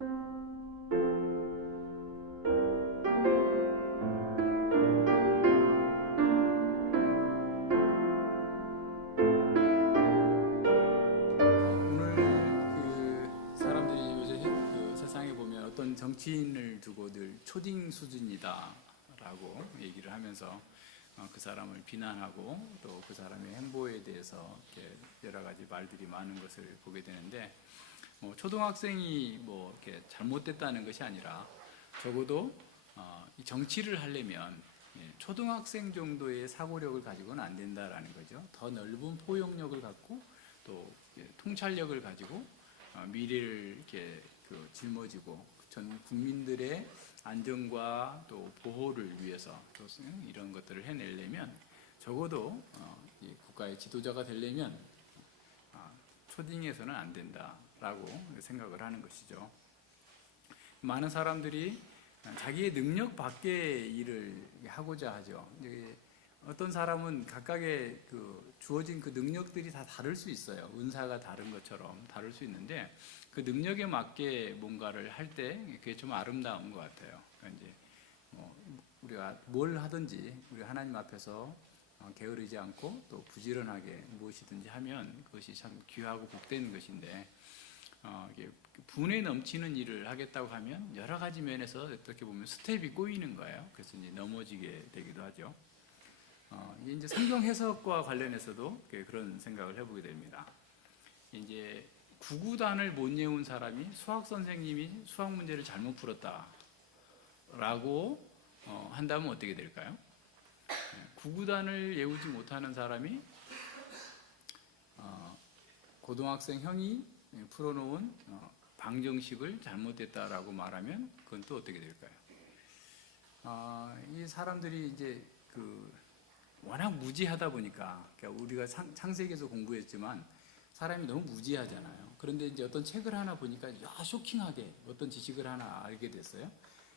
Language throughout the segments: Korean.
오늘 사람들이 요새 세상에 보면 어떤 정치인을 두고 늘 초딩 수준이다라고 얘기를 하면서 그 사람을 비난하고 또 그 사람의 행보에 대해서 이렇게 여러 가지 말들이 많은 것을 보게 되는데, 초등학생이 이렇게 잘못됐다는 것이 아니라 적어도 이 정치를 하려면 초등학생 정도의 사고력을 가지고는 안 된다라는 거죠. 더 넓은 포용력을 갖고 또 통찰력을 가지고 미래를 이렇게 짊어지고 전 국민들의 안전과 또 보호를 위해서 이런 것들을 해내려면 적어도 이 국가의 지도자가 되려면 초딩에서는 안 된다라고 생각을 하는 것이죠. 많은 사람들이 자기의 능력 밖의 일을 하고자 하죠. 어떤 사람은 각각의 주어진 그 능력들이 다 다를 수 있어요. 은사가 다른 것처럼 다를 수 있는데 그 능력에 맞게 뭔가를 할 때 그게 좀 아름다운 것 같아요. 그러니까 이제 우리가 뭘 하든지 우리 하나님 앞에서 게으르지 않고 또 부지런하게 무엇이든지 하면 그것이 참 귀하고 복된 것인데, 이게 분에 넘치는 일을 하겠다고 하면 여러 가지 면에서 어떻게 보면 스텝이 꼬이는 거예요. 그래서 이제 넘어지게 되기도 하죠. 이게 이제 성경 해석과 관련해서도 그런 생각을 해보게 됩니다. 이제 구구단을 못 외운 사람이 수학 선생님이 수학 문제를 잘못 풀었다라고 한다면 어떻게 될까요? 구구단을 외우지 못하는 사람이 고등학생 형이 풀어놓은 방정식을 잘못됐다라고 말하면 그건 또 어떻게 될까요? 이 사람들이 이제 워낙 무지하다 보니까, 그러니까 우리가 창세기에서 공부했지만 사람이 너무 무지하잖아요. 그런데 이제 어떤 책을 하나 보니까 쇼킹하게 어떤 지식을 하나 알게 됐어요.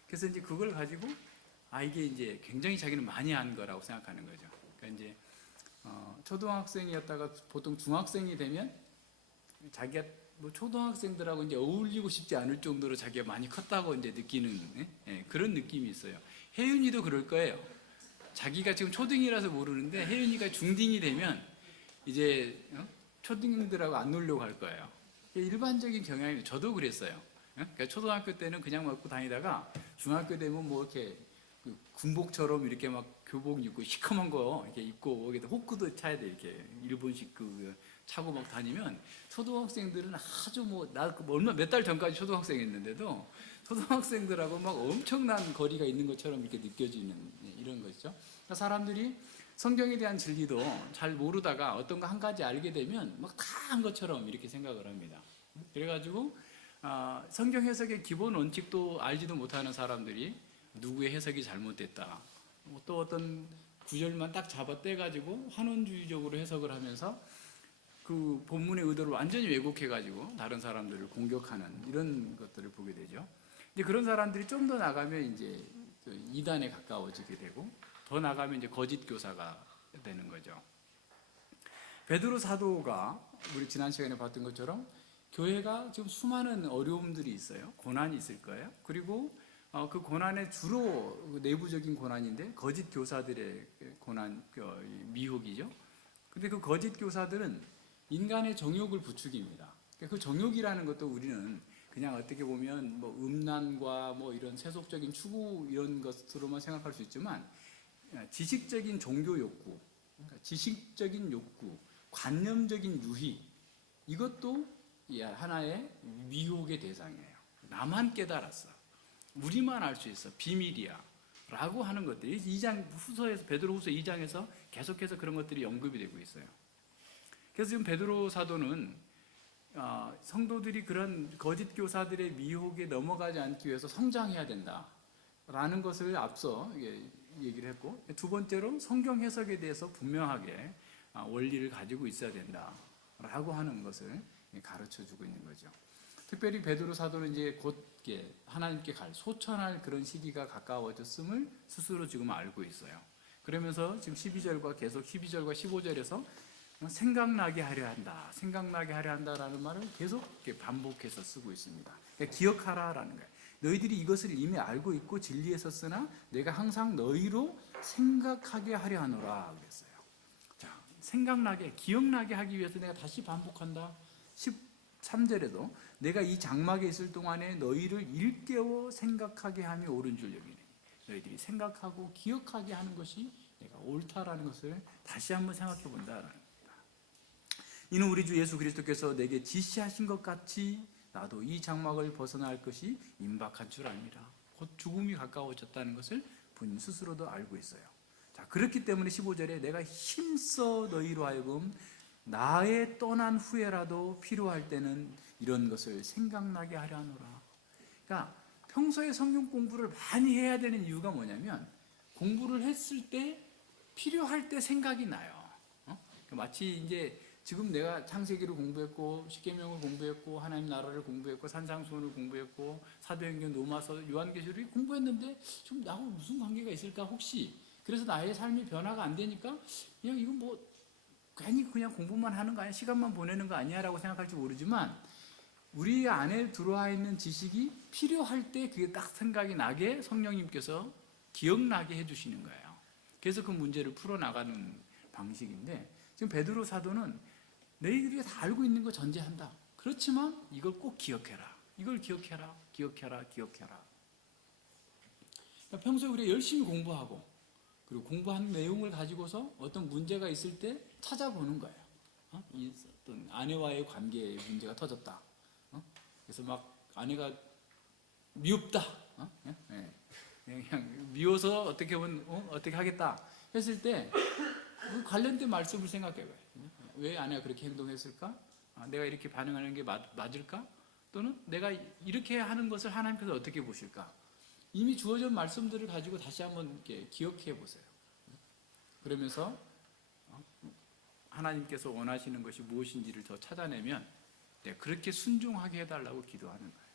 그래서 이제 그걸 가지고 이게 이제 굉장히 자기는 많이 한 거라고 생각하는 거죠. 그러니까 이제 초등학생이었다가 보통 중학생이 되면 자기가 초등학생들하고 이제 어울리고 싶지 않을 정도로 자기가 많이 컸다고 이제 느끼는 그런 느낌이 있어요. 혜윤이도 그럴 거예요. 자기가 지금 초딩이라서 모르는데 혜윤이가 중딩이 되면 이제 초딩들하고 안 놀려고 할 거예요. 일반적인 경향이, 저도 그랬어요. 그러니까 초등학교 때는 그냥 먹고 다니다가 중학교 되면 이렇게 군복처럼 이렇게 막 교복 입고 시커먼 거 이렇게 입고 여기다 호크도 차야 돼, 이렇게 일본식 차고 막 다니면 초등학생들은 아주 나 얼마 몇 달 전까지 초등학생이었는데도 초등학생들하고 막 엄청난 거리가 있는 것처럼 이렇게 느껴지는 이런 것이죠. 그러니까 사람들이 성경에 대한 진리도 잘 모르다가 어떤 거 한 가지 알게 되면 막 다 한 것처럼 이렇게 생각을 합니다. 그래가지고 성경 해석의 기본 원칙도 알지도 못하는 사람들이 누구의 해석이 잘못됐다, 또 어떤 구절만 딱 잡아 떼가지고 환원주의적으로 해석을 하면서 그 본문의 의도를 완전히 왜곡해가지고 다른 사람들을 공격하는 이런 것들을 보게 되죠. 이제 그런 사람들이 좀 더 나가면 이제 이단에 가까워지게 되고, 더 나가면 이제 거짓 교사가 되는 거죠. 베드로 사도가 우리 지난 시간에 봤던 것처럼 교회가 지금 수많은 어려움들이 있어요. 고난이 있을 거예요. 그리고 그 고난의 주로 내부적인 고난인데 거짓 교사들의 고난, 미혹이죠. 근데 그 거짓 교사들은 인간의 정욕을 부추깁니다. 그 정욕이라는 것도 우리는 그냥 어떻게 보면 음란과 이런 세속적인 추구 이런 것으로만 생각할 수 있지만, 지식적인 종교 욕구, 그러니까 지식적인 욕구, 관념적인 유희, 이것도 하나의 미혹의 대상이에요. 나만 깨달았어, 우리만 알 수 있어, 비밀이야 라고 하는 것들이 2장 후서에서, 베드로후서 2장에서 계속해서 그런 것들이 언급이 되고 있어요. 그래서 지금 베드로 사도는 성도들이 그런 거짓 교사들의 미혹에 넘어가지 않기 위해서 성장해야 된다라는 것을 앞서 얘기를 했고, 두 번째로 성경 해석에 대해서 분명하게 원리를 가지고 있어야 된다라고 하는 것을 가르쳐주고 있는 거죠. 특별히 베드로 사도는 이제 곧 하나님께 소천할 그런 시기가 가까워졌음을 스스로 지금 알고 있어요. 그러면서 지금 12절과 계속 12절과 15절에서 생각나게 하려 한다. 생각나게 하려 한다라는 말을 계속 이렇게 반복해서 쓰고 있습니다. 그러니까 기억하라라는 거예요. 너희들이 이것을 이미 알고 있고 진리에서 쓰나 내가 항상 너희로 생각하게 하려 하노라 그랬어요. 자, 생각나게, 기억나게 하기 위해서 내가 다시 반복한다. 13절에도 내가 이 장막에 있을 동안에 너희를 일깨워 생각하게 함이 옳은 줄 여기니 너희들이 생각하고 기억하게 하는 것이 내가 옳다라는 것을 다시 한번 생각해 본다라는 겁니다. 이는 우리 주 예수 그리스도께서 내게 지시하신 것 같이 나도 이 장막을 벗어날 것이 임박한 줄 압니다. 곧 죽음이 가까워졌다는 것을 본인 스스로도 알고 있어요. 자, 그렇기 때문에 15절에 내가 힘써 너희로 하여금 나의 떠난 후에라도 필요할 때는 이런 것을 생각나게 하려 하노라. 그러니까 평소에 성경 공부를 많이 해야 되는 이유가 뭐냐면 공부를 했을 때 필요할 때 생각이 나요. 마치 이제 지금 내가 창세기를 공부했고 십계명을 공부했고 하나님 나라를 공부했고 산상수훈을 공부했고 사도행전 로마서 요한계시록을 공부했는데 좀 나하고 무슨 관계가 있을까 혹시 그래서 나의 삶이 변화가 안 되니까 그냥 이건 뭐 괜히 그냥 공부만 하는 거 아니야 시간만 보내는 거 아니야 라고 생각할지 모르지만 우리 안에 들어와 있는 지식이 필요할 때 그게 딱 생각이 나게 성령님께서 기억나게 해주시는 거예요. 그래서 그 문제를 풀어나가는 방식인데 지금 베드로 사도는 너희들이 다 알고 있는 거 전제한다. 그렇지만 이걸 꼭 기억해라. 이걸 기억해라. 기억해라. 기억해라. 그러니까 평소에 우리가 열심히 공부하고 그리고 공부한 내용을 가지고서 어떤 문제가 있을 때 찾아보는 거예요. 이 어떤 아내와의 관계에 문제가 터졌다. 그래서 막 아내가 미흡다. 그냥 미워서 어떻게 하면 어떻게 하겠다 했을 때 그 관련된 말씀을 생각해봐요. 왜 아내가 그렇게 행동했을까? 내가 이렇게 반응하는 게 맞을까? 또는 내가 이렇게 하는 것을 하나님께서 어떻게 보실까? 이미 주어진 말씀들을 가지고 다시 한번 이렇게 기억해 보세요. 그러면서 하나님께서 원하시는 것이 무엇인지를 더 찾아내면 그렇게 순종하게 해달라고 기도하는 거예요.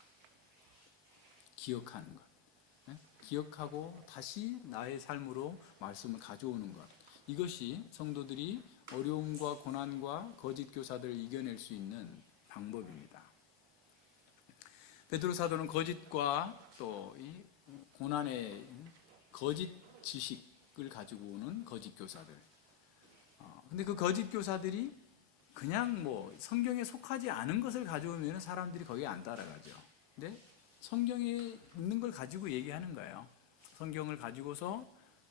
기억하는 것. 기억하고 다시 나의 삶으로 말씀을 가져오는 것. 이것이 성도들이 어려움과 고난과 거짓 교사들을 이겨낼 수 있는 방법입니다. 베드로 사도는 거짓과 또 이 고난의 거짓 지식을 가지고 오는 거짓 교사들. 근데 그 거짓 교사들이 그냥 뭐 성경에 속하지 않은 것을 가져오면 사람들이 거기에 안 따라가죠. 근데 성경에 있는 걸 가지고 얘기하는 거예요. 성경을 가지고서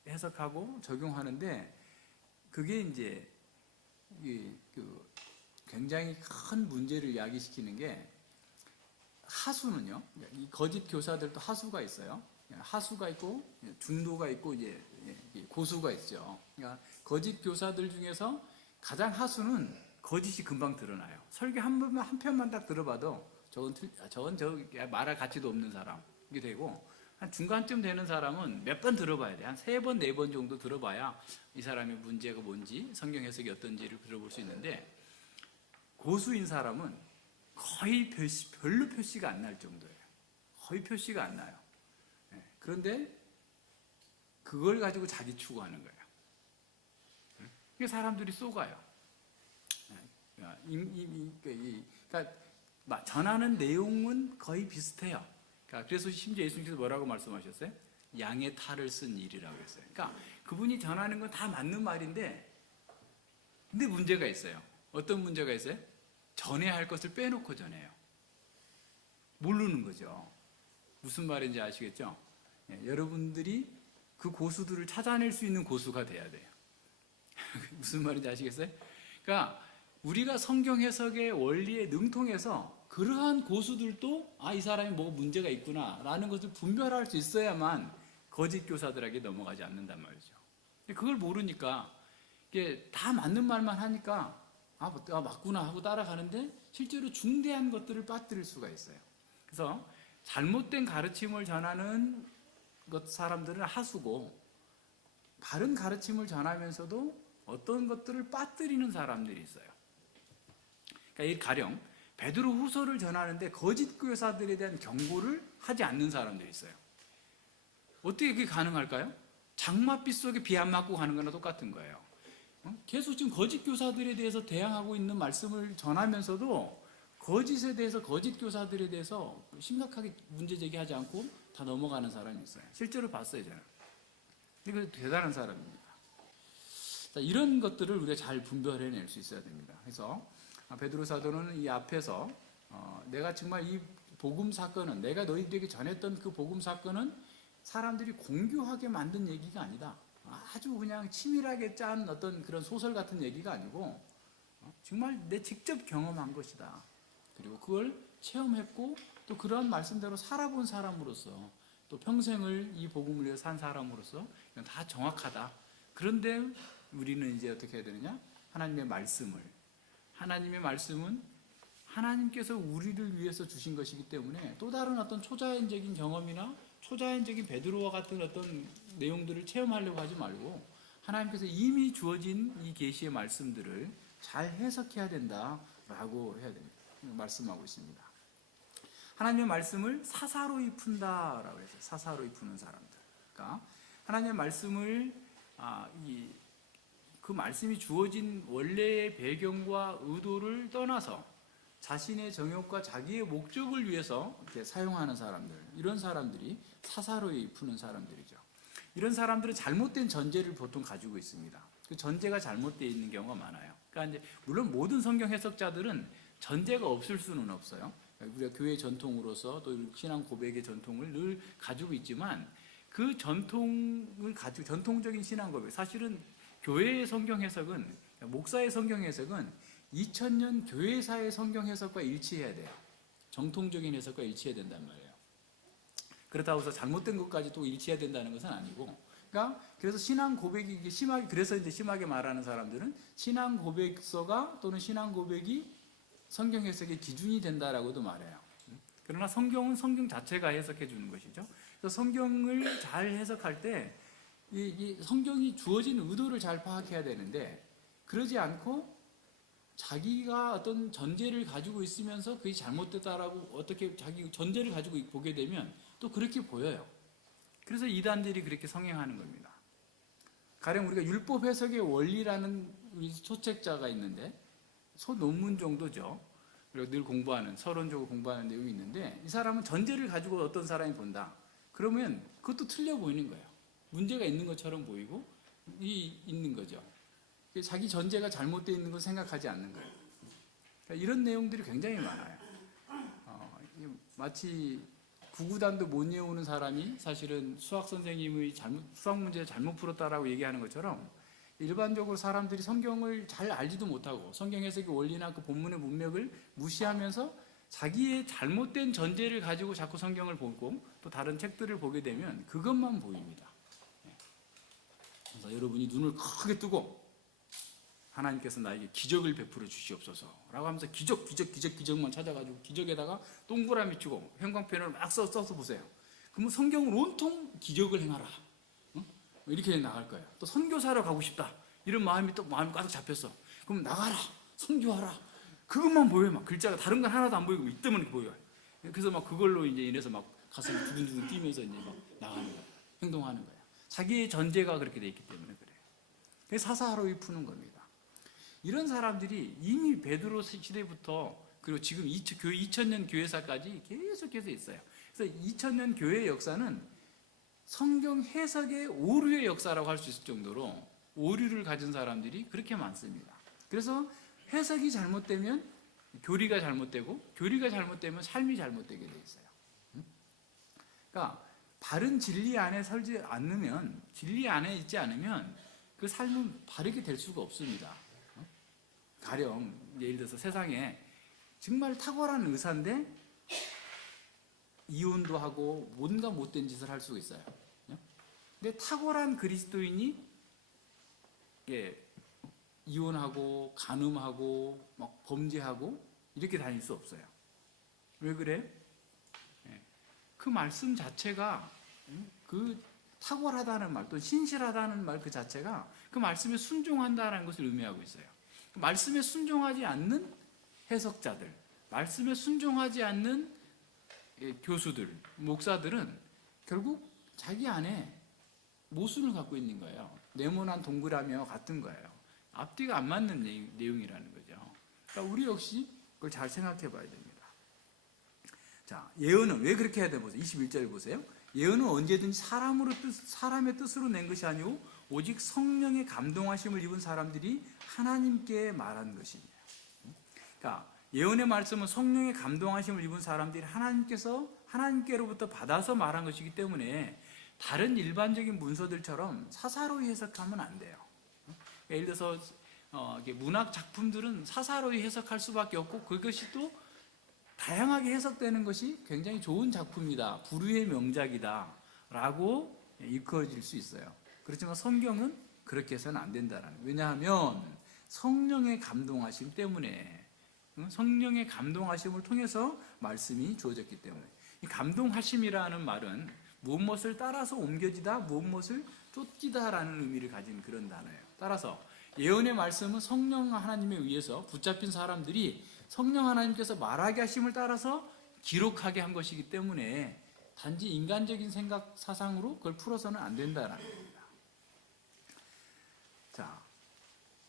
해석하고 적용하는데 그게 이제 굉장히 큰 문제를 야기시키는 게 하수는요. 이 거짓 교사들도 하수가 있어요. 하수가 있고 중도가 있고 이제 고수가 있죠. 그러니까 거짓 교사들 중에서 가장 하수는 거짓이 금방 드러나요. 설교 한 편만 딱 들어봐도 저건 말할 가치도 없는 사람이 되고 한 중간쯤 되는 사람은 몇 번 들어봐야 돼. 한 3번, 4번 정도 들어봐야 이 사람의 문제가 뭔지 성경 해석이 어떤지를 들어볼 수 있는데 고수인 사람은 거의 별로 표시가 안 날 정도예요. 거의 표시가 안 나요. 그런데 그걸 가지고 자기 추구하는 거예요. 그러니까 사람들이 속아요. 그러니까 전하는 내용은 거의 비슷해요. 그래서 심지어 예수님께서 뭐라고 말씀하셨어요? 양의 탈을 쓴 일이라고 했어요. 그러니까 그분이 전하는 건 다 맞는 말인데 근데 문제가 있어요. 어떤 문제가 있어요? 전해야 할 것을 빼놓고 전해요. 모르는 거죠. 무슨 말인지 아시겠죠? 여러분들이 그 고수들을 찾아낼 수 있는 고수가 돼야 돼요. 무슨 말인지 아시겠어요? 그러니까 우리가 성경 해석의 원리에 능통해서 그러한 고수들도 이 사람이 뭐 문제가 있구나 라는 것을 분별할 수 있어야만 거짓 교사들에게 넘어가지 않는단 말이죠. 그걸 모르니까 이게 다 맞는 말만 하니까 맞구나 하고 따라가는데 실제로 중대한 것들을 빠뜨릴 수가 있어요. 그래서 잘못된 가르침을 전하는 사람들은 하수고 바른 가르침을 전하면서도 어떤 것들을 빠뜨리는 사람들이 있어요. 그러니까 이 가령 베드로 후서를 전하는데 거짓 교사들에 대한 경고를 하지 않는 사람들이 있어요. 어떻게 그게 가능할까요? 장맛빛 속에 비 안 맞고 가는 거나 똑같은 거예요. 계속 지금 거짓 교사들에 대해서 대항하고 있는 말씀을 전하면서도 거짓에 대해서, 거짓 교사들에 대해서 심각하게 문제 제기하지 않고 다 넘어가는 사람이 있어요. 실제로 봤어요, 저는. 이거 대단한 사람입니다. 자, 이런 것들을 우리가 잘 분별해낼 수 있어야 됩니다. 그래서 베드로 사도는 이 앞에서 내가 정말 이 복음 사건은, 내가 너희들에게 전했던 그 복음 사건은 사람들이 공교하게 만든 얘기가 아니다. 아주 그냥 치밀하게 짠 어떤 그런 소설 같은 얘기가 아니고 정말 내 직접 경험한 것이다. 그리고 그걸 체험했고 또 그런 말씀대로 살아본 사람으로서, 또 평생을 이 복음을 위해 산 사람으로서 이건 다 정확하다. 그런데 우리는 이제 어떻게 해야 되느냐? 하나님의 말씀은 하나님께서 우리를 위해서 주신 것이기 때문에 또 다른 어떤 초자연적인 경험이나 초자연적인 베드로와 같은 어떤 내용들을 체험하려고 하지 말고 하나님께서 이미 주어진 이 계시의 말씀들을 잘 해석해야 된다라고 해야 됩니다. 말씀하고 있습니다. 하나님의 말씀을 사사로이 푼다라고 해서 사사로이 푸는 사람들. 그러니까 하나님의 말씀을 그 말씀이 주어진 원래의 배경과 의도를 떠나서 자신의 정욕과 자기의 목적을 위해서 이렇게 사용하는 사람들, 이런 사람들이 사사로이 푸는 사람들이죠. 이런 사람들은 잘못된 전제를 보통 가지고 있습니다. 그 전제가 잘못되어 있는 경우가 많아요. 그러니까 이제 물론 모든 성경 해석자들은 전제가 없을 수는 없어요. 우리가 교회 전통으로서 또 신앙 고백의 전통을 늘 가지고 있지만 그 전통을 가지고 전통적인 신앙 고백, 사실은 교회의 성경 해석은, 목사의 성경 해석은 2000년 교회사의 성경 해석과 일치해야 돼요. 정통적인 해석과 일치해야 된단 말이에요. 그렇다고 해서 잘못된 것까지 또 일치해야 된다는 것은 아니고, 그러니까 그래서 신앙 고백이 심하게, 그래서 이제 심하게 말하는 사람들은 신앙 고백서가 또는 신앙 고백이 성경 해석의 기준이 된다라고도 말해요. 그러나 성경은 성경 자체가 해석해 주는 것이죠. 그래서 성경을 잘 해석할 때 이 성경이 주어진 의도를 잘 파악해야 되는데, 그러지 않고 자기가 어떤 전제를 가지고 있으면서 그게 잘못됐다라고 어떻게 자기 전제를 가지고 보게 되면 또 그렇게 보여요. 그래서 이단들이 그렇게 성행하는 겁니다. 가령 우리가 율법 해석의 원리라는 우리 소책자가 있는데, 소논문 정도죠. 그리고 늘 공부하는, 서론적으로 공부하는 내용이 있는데, 이 사람은 전제를 가지고 어떤 사람이 본다. 그러면 그것도 틀려 보이는 거예요. 문제가 있는 것처럼 보이고 있는 거죠. 자기 전제가 잘못되어 있는 걸 생각하지 않는 거예요. 그러니까 이런 내용들이 굉장히 많아요. 마치 구구단도 못 외우는 사람이 사실은 수학 선생님의 수학 문제를 잘못 풀었다라고 얘기하는 것처럼, 일반적으로 사람들이 성경을 잘 알지도 못하고 성경 해석의 원리나 그 본문의 문맥을 무시하면서 자기의 잘못된 전제를 가지고 자꾸 성경을 보고 또 다른 책들을 보게 되면 그것만 보입니다. 그래서 여러분이 눈을 크게 뜨고 하나님께서 나에게 기적을 베풀어 주시옵소서라고 하면서 기적만 찾아가지고 기적에다가 동그라미 치고 형광펜을 막 써서 보세요. 그러면 성경은 온통 기적을 행하라, 이렇게 나갈 거예요. 또 선교사로 가고 싶다, 이런 마음이 가득 잡혔어. 그럼 나가라, 선교하라, 그것만 보여요. 막 글자가 다른 건 하나도 안 보이고 이때만 보여요. 그래서 막 그걸로 이제 인해서 막 가슴이 두근두근 뛰면서 이제 막 나가는 거예요. 행동하는 거예요. 자기의 전제가 그렇게 돼 있기 때문에 그래요. 그래서 사사로이 푸는 겁니다. 이런 사람들이 이미 베드로 시대부터 그리고 지금 2000년 교회사까지 계속해서 있어요. 그래서 2000년 교회의 역사는 성경 해석의 오류의 역사라고 할 수 있을 정도로 오류를 가진 사람들이 그렇게 많습니다. 그래서 해석이 잘못되면 교리가 잘못되고, 교리가 잘못되면 삶이 잘못되게 돼 있어요. 그러니까 바른 진리 안에 설지 않으면, 진리 안에 있지 않으면 그 삶은 바르게 될 수가 없습니다. 가령 예를 들어서 세상에 정말 탁월한 의사인데 이혼도 하고 뭔가 못된 짓을 할 수가 있어요. 근데 탁월한 그리스도인이 이혼하고 간음하고 막 범죄하고 이렇게 다닐 수 없어요. 왜 그래? 그 말씀 자체가, 그 탁월하다는 말, 또 신실하다는 말 그 자체가 그 말씀에 순종한다는 것을 의미하고 있어요. 말씀에 순종하지 않는 해석자들, 말씀에 순종하지 않는 교수들, 목사들은 결국 자기 안에 모순을 갖고 있는 거예요. 네모난 동그라미와 같은 거예요. 앞뒤가 안 맞는 내용이라는 거죠. 그러니까 우리 역시 그걸 잘 생각해 봐야 됩니다. 자, 예언은 왜 그렇게 해야 되나 보세요. 21절 보세요. 예언은 언제든지 사람의 뜻으로 낸 것이 아니고 오직 성령의 감동하심을 입은 사람들이 하나님께 말한 것이니라. 그러니까 예언의 말씀은 성령의 감동하심을 입은 사람들이 하나님께로부터 받아서 말한 것이기 때문에 다른 일반적인 문서들처럼 사사로이 해석하면 안 돼요. 예를 들어서 문학 작품들은 사사로이 해석할 수밖에 없고 그것이 또 다양하게 해석되는 것이 굉장히 좋은 작품이다, 불후의 명작이다 라고 일컬어질 수 있어요. 그렇지만 성경은 그렇게 해서는 안 된다는 거예요. 왜냐하면 성령의 감동하심 때문에, 성령의 감동하심을 통해서 말씀이 주어졌기 때문에. 이 감동하심이라는 말은 무엇을 따라서 옮겨지다, 무엇을 쫓기다라는 의미를 가진 그런 단어예요. 따라서 예언의 말씀은 성령 하나님에 의해서 붙잡힌 사람들이 성령 하나님께서 말하게 하심을 따라서 기록하게 한 것이기 때문에 단지 인간적인 생각, 사상으로 그걸 풀어서는 안 된다는 겁니다. 자,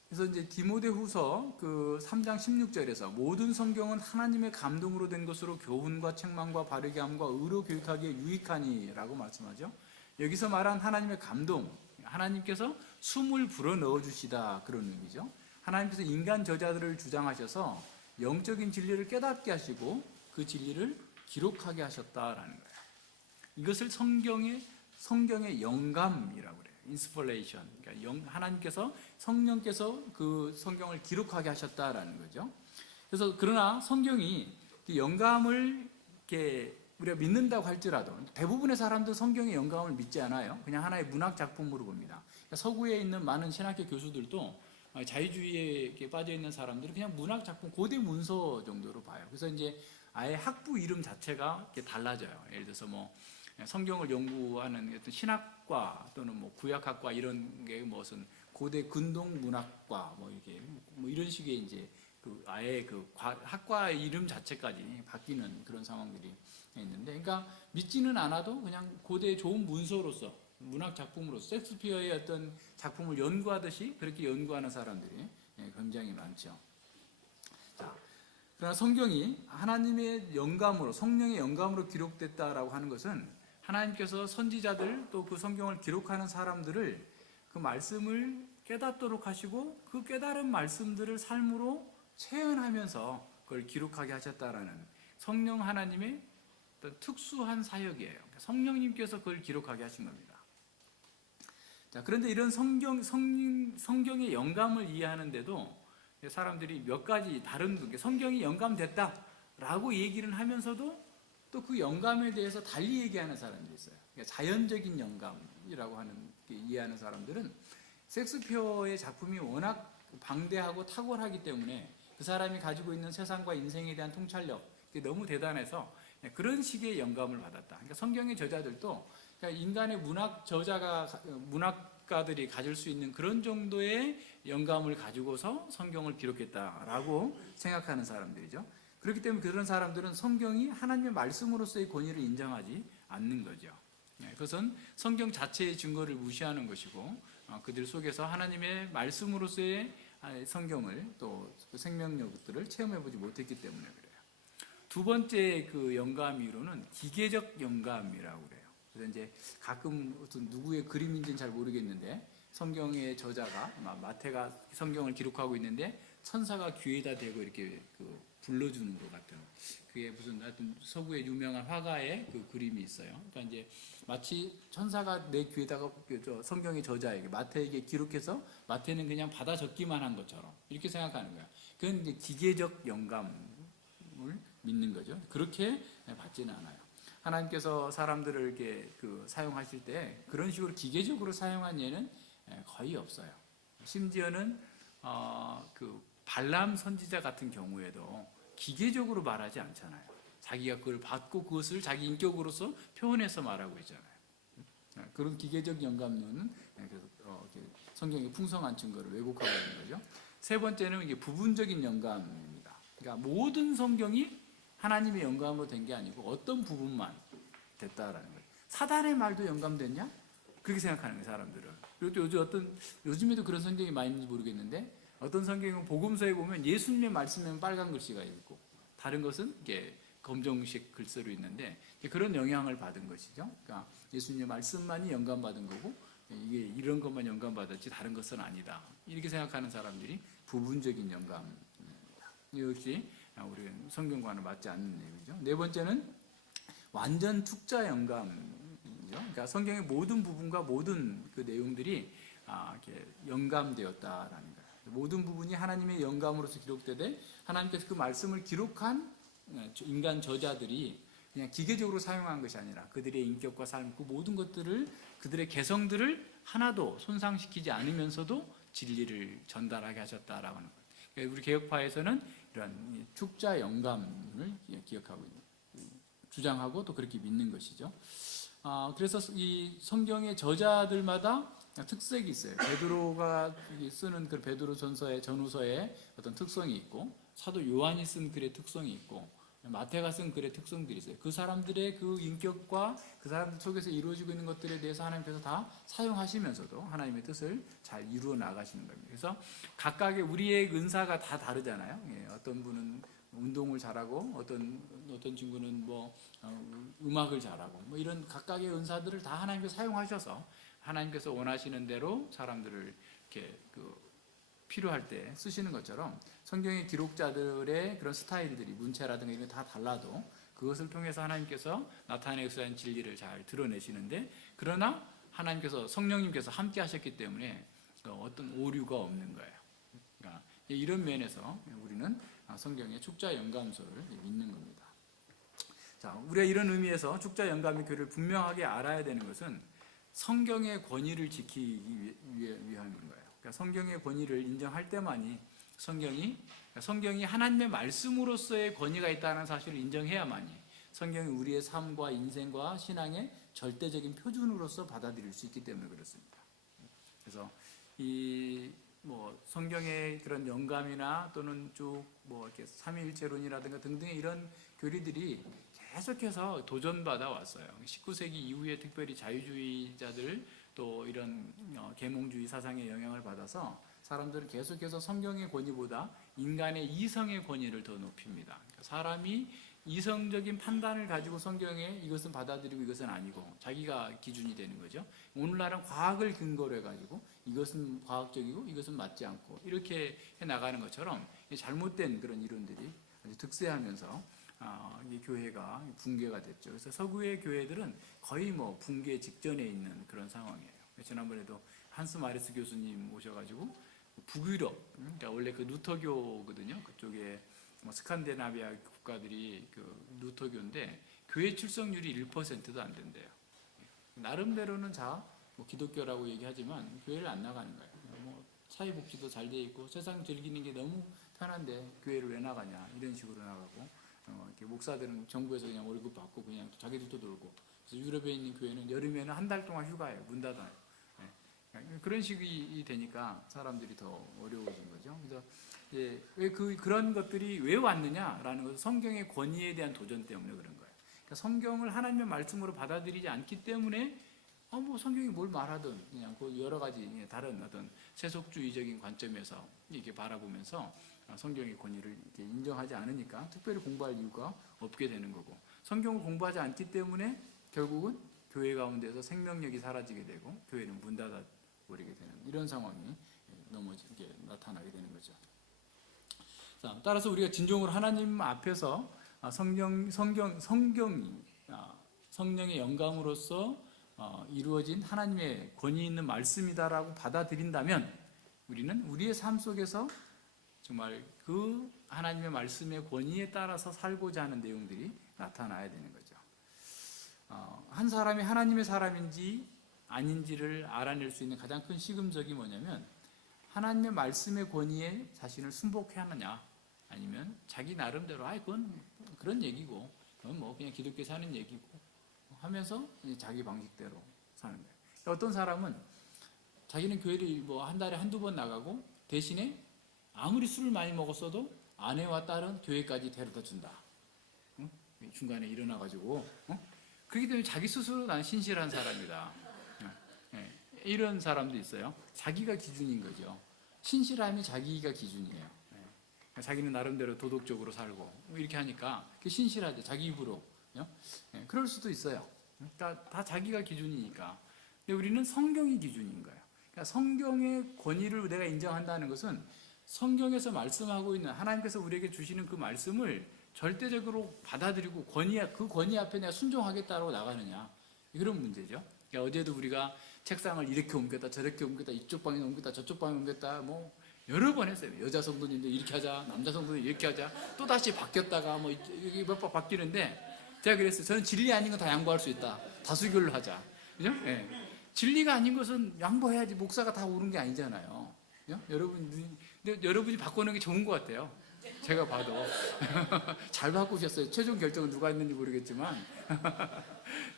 그래서 이제 디모데후서 그 3장 16절에서 모든 성경은 하나님의 감동으로 된 것으로 교훈과 책망과 바르게 함과 의로 교육하기에 유익하니라고 말씀하죠. 여기서 말한 하나님의 감동, 하나님께서 숨을 불어넣어 주시다 그런 의미죠. 하나님께서 인간 저자들을 주장하셔서 영적인 진리를 깨닫게 하시고 그 진리를 기록하게 하셨다라는 거예요. 이것을 성경의 영감이라고 그래요. 인스퍼레이션. 그러니까 하나님께서 성령께서 그 성경을 기록하게 하셨다라는 거죠. 그래서 그러나 성경이 영감을 이렇게 우리가 믿는다고 할지라도 대부분의 사람들 성경의 영감을 믿지 않아요. 그냥 하나의 문학 작품으로 봅니다. 그러니까 서구에 있는 많은 신학교 교수들도 자유주의에 빠져 있는 사람들은 그냥 문학 작품, 고대 문서 정도로 봐요. 그래서 이제 아예 학부 이름 자체가 이렇게 달라져요. 예를 들어서 뭐 성경을 연구하는 어떤 신학과 또는 뭐 구약학과 이런 게 무슨 고대 근동 문학과 뭐 이렇게 뭐 이런 식의 이제 그 아예 그 학과 이름 자체까지 바뀌는 그런 상황들이 있는데, 그러니까 믿지는 않아도 그냥 고대 좋은 문서로서 문학 작품으로서 셰익스피어의 어떤 작품을 연구하듯이 그렇게 연구하는 사람들이 굉장히 많죠. 자, 그러나 성경이 하나님의 영감으로, 성령의 영감으로 기록됐다라고 하는 것은 하나님께서 선지자들 또 그 성경을 기록하는 사람들을 그 말씀을 깨닫도록 하시고 그 깨달은 말씀들을 삶으로 체현하면서 그걸 기록하게 하셨다라는 성령 하나님의 어떤 특수한 사역이에요. 성령님께서 그걸 기록하게 하신 겁니다. 자, 그런데 이런 성경의 영감을 이해하는데도 사람들이 몇 가지 다른 성경이 영감됐다라고 얘기를 하면서도 또 그 영감에 대해서 달리 얘기하는 사람들이 있어요. 그러니까 자연적인 영감이라고 하는 이해하는 사람들은 셰익스피어의 작품이 워낙 방대하고 탁월하기 때문에 그 사람이 가지고 있는 세상과 인생에 대한 통찰력 너무 대단해서 그런 식의 영감을 받았다. 그러니까 성경의 저자들도 그러니까 인간의 문학가들이 가질 수 있는 그런 정도의 영감을 가지고서 성경을 기록했다라고 생각하는 사람들이죠. 그렇기 때문에 그런 사람들은 성경이 하나님의 말씀으로서의 권위를 인정하지 않는 거죠. 그것은 성경 자체의 증거를 무시하는 것이고 그들 속에서 하나님의 말씀으로서의 성경을 또 그 생명력들을 체험해보지 못했기 때문에 그래요. 두 번째 그 영감 이론은 기계적 영감이라고 그래요. 그래서 이제 가끔 어떤 누구의 그림인지는 잘 모르겠는데 성경의 저자가 마태가 성경을 기록하고 있는데 천사가 귀에다 대고 이렇게 그 불러주는 것 같은, 그게 무슨 하여튼 서구의 유명한 화가의 그 그림이 있어요. 그러니까 이제 마치 천사가 내 귀에다가 성경의 저자에게 마태에게 기록해서 마태는 그냥 받아 적기만 한 것처럼 이렇게 생각하는 거야. 그건 이제 기계적 영감을 믿는 거죠. 그렇게 받지는 않아요. 하나님께서 사람들을 이렇게 사용하실 때 그런 식으로 기계적으로 사용한 예는 거의 없어요. 심지어는 그 발람 선지자 같은 경우에도 기계적으로 말하지 않잖아요. 자기가 그걸 받고 그것을 자기 인격으로서 표현해서 말하고 있잖아요. 그런 기계적 영감론은 성경의 풍성한 증거를 왜곡하고 있는 거죠. 세 번째는 이게 부분적인 영감입니다. 그러니까 모든 성경이 하나님의 영감으로 된 게 아니고 어떤 부분만 됐다라는 거예요. 사단의 말도 영감됐냐? 그렇게 생각하는 거예요, 사람들은. 그리고 요즘에도 그런 성경이 많이 있는지 모르겠는데, 어떤 성경은 복음서에 보면 예수님의 말씀에는 빨간 글씨가 있고 다른 것은 이게 검정색 글씨로 있는데, 그런 영향을 받은 것이죠. 그러니까 예수님의 말씀만이 영감받은 거고, 이게 이런 것만 영감받았지 다른 것은 아니다, 이렇게 생각하는 사람들이 부분적인 영감입니다. 역시 우리 성경과는 맞지 않는 내용이죠. 네 번째는 완전 축자 영감이죠. 그러니까 성경의 모든 부분과 모든 그 내용들이 이렇게 영감되었다라는 거예요. 모든 부분이 하나님의 영감으로서 기록되되, 하나님께서 그 말씀을 기록한 인간 저자들이 그냥 기계적으로 사용한 것이 아니라 그들의 인격과 삶, 그 모든 것들을, 그들의 개성들을 하나도 손상시키지 않으면서도 진리를 전달하게 하셨다라고 하는 거예요. 그러니까 우리 개혁파에서는 이런 축자 영감을 기억하고 주장하고 또 그렇게 믿는 것이죠. 그래서 이 성경의 저자들마다 특색이 있어요. 베드로가 쓰는 그 베드로 전후서의 어떤 특성이 있고, 사도 요한이 쓴 글의 특성이 있고, 마태가 쓴 글의 특성들이 있어요. 그 사람들의 그 인격과 그 사람들 속에서 이루어지고 있는 것들에 대해서 하나님께서 다 사용하시면서도 하나님의 뜻을 잘 이루어 나가시는 겁니다. 그래서 각각의 우리의 은사가 다 다르잖아요. 어떤 분은 운동을 잘하고, 어떤 친구는 음악을 잘하고, 이런 각각의 은사들을 다 하나님께서 사용하셔서 하나님께서 원하시는 대로 사람들을 이렇게 필요할 때 쓰시는 것처럼, 성경의 기록자들의 그런 스타일들이, 문체라든가 이런 게 다 달라도 그것을 통해서 하나님께서 나타내고자 하는 진리를 잘 드러내시는데, 그러나 하나님께서, 성령님께서 함께 하셨기 때문에 어떤 오류가 없는 거예요. 그러니까 이런 면에서 우리는 성경의 축자 영감서를 믿는 겁니다. 자, 우리가 이런 의미에서 축자 영감의 교리를 분명하게 알아야 되는 것은 성경의 권위를 지키기 위함인 거예요. 그러니까 성경의 권위를 인정할 때만이 성경이 하나님의 말씀으로서의 권위가 있다는 사실을 인정해야만이 성경이 우리의 삶과 인생과 신앙의 절대적인 표준으로서 받아들일 수 있기 때문에 그렇습니다. 그래서 성경의 그런 영감이나 또는 이렇게 삼위일체론이라든가 등등의 이런 교리들이 계속해서 도전받아 왔어요. 19세기 이후에 특별히 자유주의자들, 또 이런 계몽주의 사상의 영향을 받아서 사람들은 계속해서 성경의 권위보다 인간의 이성의 권위를 더 높입니다. 그러니까 사람이 이성적인 판단을 가지고 성경에 이것은 받아들이고 이것은 아니고 자기가 기준이 되는 거죠. 오늘날은 과학을 근거로 해가지고 이것은 과학적이고 이것은 맞지 않고 이렇게 해나가는 것처럼 잘못된 그런 이론들이 아주 득세하면서 이 교회가 붕괴가 됐죠. 그래서 서구의 교회들은 거의 붕괴 직전에 있는 그런 상황이에요. 지난번에도 한스 마리스 교수님 오셔가지고 북유럽, 그러니까 원래 그 루터교거든요. 그쪽에 스칸디나비아 국가들이 그 루터교인데 교회 출석률이 1%도 안 된대요. 나름대로는 기독교라고 얘기하지만 교회를 안 나가는 거예요. 사회복지도 잘 돼 있고 세상 즐기는 게 너무 편한데 교회를 왜 나가냐, 이런 식으로 나가고, 이렇게 목사들은 정부에서 그냥 월급 받고 그냥 자기들도 놀고, 그래서 유럽에 있는 교회는 여름에는 한 달 동안 휴가예요. 문 닫아요. 그런 식이 되니까 사람들이 더 어려워진 거죠. 그래서 왜 그런 것들이 왜 왔느냐라는 것은 성경의 권위에 대한 도전 때문에 그런 거예요. 그러니까 성경을 하나님의 말씀으로 받아들이지 않기 때문에 성경이 뭘 말하든 그냥 여러 가지 다른 어떤 세속주의적인 관점에서 이렇게 바라보면서 성경의 권위를 이렇게 인정하지 않으니까 특별히 공부할 이유가 없게 되는 거고, 성경을 공부하지 않기 때문에 결국은 교회 가운데서 생명력이 사라지게 되고 교회는 문 닫아 버리게 되는 이런 상황이 나타나게 되는 거죠. 자, 따라서 우리가 진정으로 하나님 앞에서 성령의 영감으로서 이루어진 하나님의 권위 있는 말씀이다라고 받아들인다면 우리는 우리의 삶 속에서 정말 그 하나님의 말씀의 권위에 따라서 살고자 하는 내용들이 나타나야 되는 거죠. 한 사람이 하나님의 사람인지 아닌지를 알아낼 수 있는 가장 큰 시금석이 뭐냐면, 하나님의 말씀의 권위에 자신을 순복하느냐, 아니면 자기 나름대로 그건 그런 얘기고, 그건 그냥 기독교 사는 얘기고 하면서 자기 방식대로 사는 거예요. 어떤 사람은 자기는 교회를 한 달에 한두 번 나가고 대신에 아무리 술을 많이 먹었어도 아내와 딸은 교회까지 데려다 준다. 중간에 일어나가지고 그렇기 때문에 자기 스스로 난 신실한 사람이다. 이런 사람도 있어요. 자기가 기준인 거죠. 신실함이 자기가 기준이에요. 자기는 나름대로 도덕적으로 살고 뭐 이렇게 하니까 그게 신실하죠. 자기 입으로. 그럴 수도 있어요. 다 자기가 기준이니까. 근데 우리는 성경이 기준인 거예요. 그러니까 성경의 권위를 내가 인정한다는 것은 성경에서 말씀하고 있는 하나님께서 우리에게 주시는 그 말씀을 절대적으로 받아들이고 그 권위 앞에 내가 순종하겠다고 나가느냐, 그런 문제죠. 그러니까 어제도 우리가 책상을 이렇게 옮겼다 저렇게 옮겼다 이쪽 방에 옮겼다 저쪽 방에 옮겼다 뭐 여러 번 했어요. 여자 성도님들 이렇게 하자, 남자 성도님 이렇게 하자, 또 다시 바뀌었다가 뭐 이게 몇 번 바뀌는데 제가 그랬어요. 저는 진리 아닌 건 다 양보할 수 있다. 다수결로 하자. 그죠? 예. 진리가 아닌 것은 양보해야지. 목사가 다 옳은 게 아니잖아요. 그죠? 근데 여러분이 바꾸는 게 좋은 것 같아요. 제가 봐도 잘 바꾸셨어요. 최종 결정은 누가 했는지 모르겠지만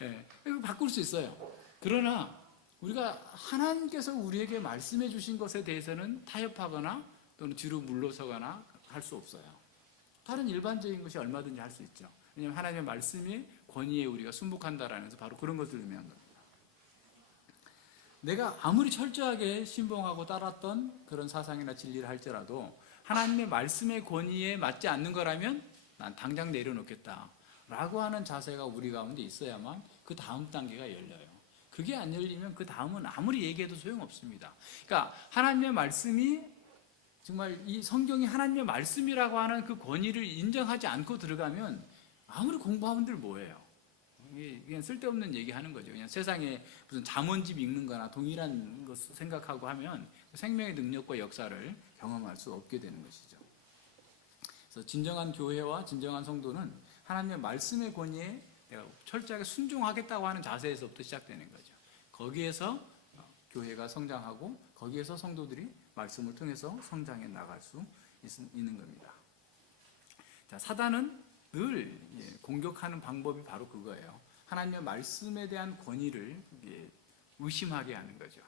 예. 바꿀 수 있어요. 그러나 우리가 하나님께서 우리에게 말씀해 주신 것에 대해서는 타협하거나 또는 뒤로 물러서거나 할 수 없어요. 다른 일반적인 것이 얼마든지 할 수 있죠. 왜냐하면 하나님의 말씀의 권위에 우리가 순복한다라는 것은 바로 그런 것들을 의미한 겁니다. 내가 아무리 철저하게 신봉하고 따랐던 그런 사상이나 진리를 할지라도 하나님의 말씀의 권위에 맞지 않는 거라면 난 당장 내려놓겠다 라고 하는 자세가 우리 가운데 있어야만 그 다음 단계가 열려요. 그게 안 열리면 그 다음은 아무리 얘기해도 소용없습니다. 그러니까 하나님의 말씀이 정말 이 성경이 하나님의 말씀이라고 하는 그 권위를 인정하지 않고 들어가면 아무리 공부하면들 뭐예요? 그냥 쓸데없는 얘기하는 거죠. 그냥 세상에 무슨 잠언집 읽는 거나 동일한 것 생각하고 하면 생명의 능력과 역사를 경험할 수 없게 되는 것이죠. 그래서 진정한 교회와 진정한 성도는 하나님의 말씀의 권위에 내가 철저하게 순종하겠다고 하는 자세에서부터 시작되는 거죠. 거기에서 교회가 성장하고 거기에서 성도들이 말씀을 통해서 성장해 나갈 수 있는 겁니다. 자, 사단은 늘 공격하는 방법이 바로 그거예요. 하나님의 말씀에 대한 권위를 의심하게 하는 거죠.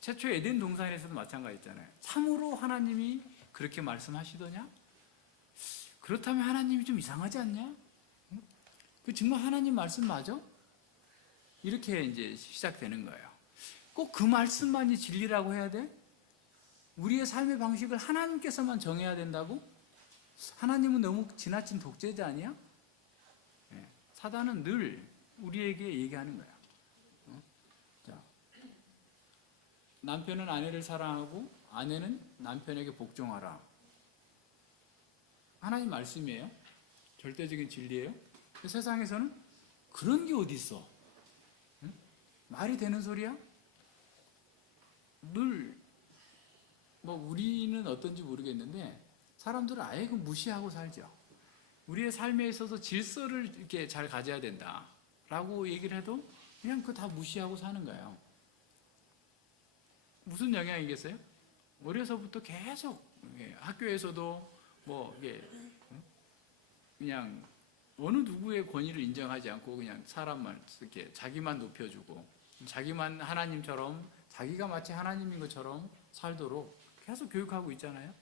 최초 에덴 동산에서도 마찬가지잖아요. 참으로 하나님이 그렇게 말씀하시더냐? 그렇다면 하나님이 좀 이상하지 않냐? 그 정말 하나님 말씀 맞아? 이렇게 이제 시작되는 거예요. 꼭 그 말씀만이 진리라고 해야 돼? 우리의 삶의 방식을 하나님께서만 정해야 된다고? 하나님은 너무 지나친 독재자 아니야? 사단은 늘 우리에게 얘기하는 거야. 자, 남편은 아내를 사랑하고 아내는 남편에게 복종하라. 하나님 말씀이에요? 절대적인 진리예요? 세상에서는 그런 게 어디 있어? 응? 말이 되는 소리야? 늘 뭐 우리는 어떤지 모르겠는데 사람들은 아예 그 무시하고 살죠. 우리의 삶에 있어서 질서를 이렇게 잘 가져야 된다라고 얘기를 해도 그냥 그거 다 무시하고 사는 거예요. 무슨 영향이겠어요? 어려서부터 계속 학교에서도 뭐 이게 그냥 어느 누구의 권위를 인정하지 않고 그냥 사람만 이렇게 자기만 높여주고 자기만 하나님처럼 자기가 마치 하나님인 것처럼 살도록 계속 교육하고 있잖아요.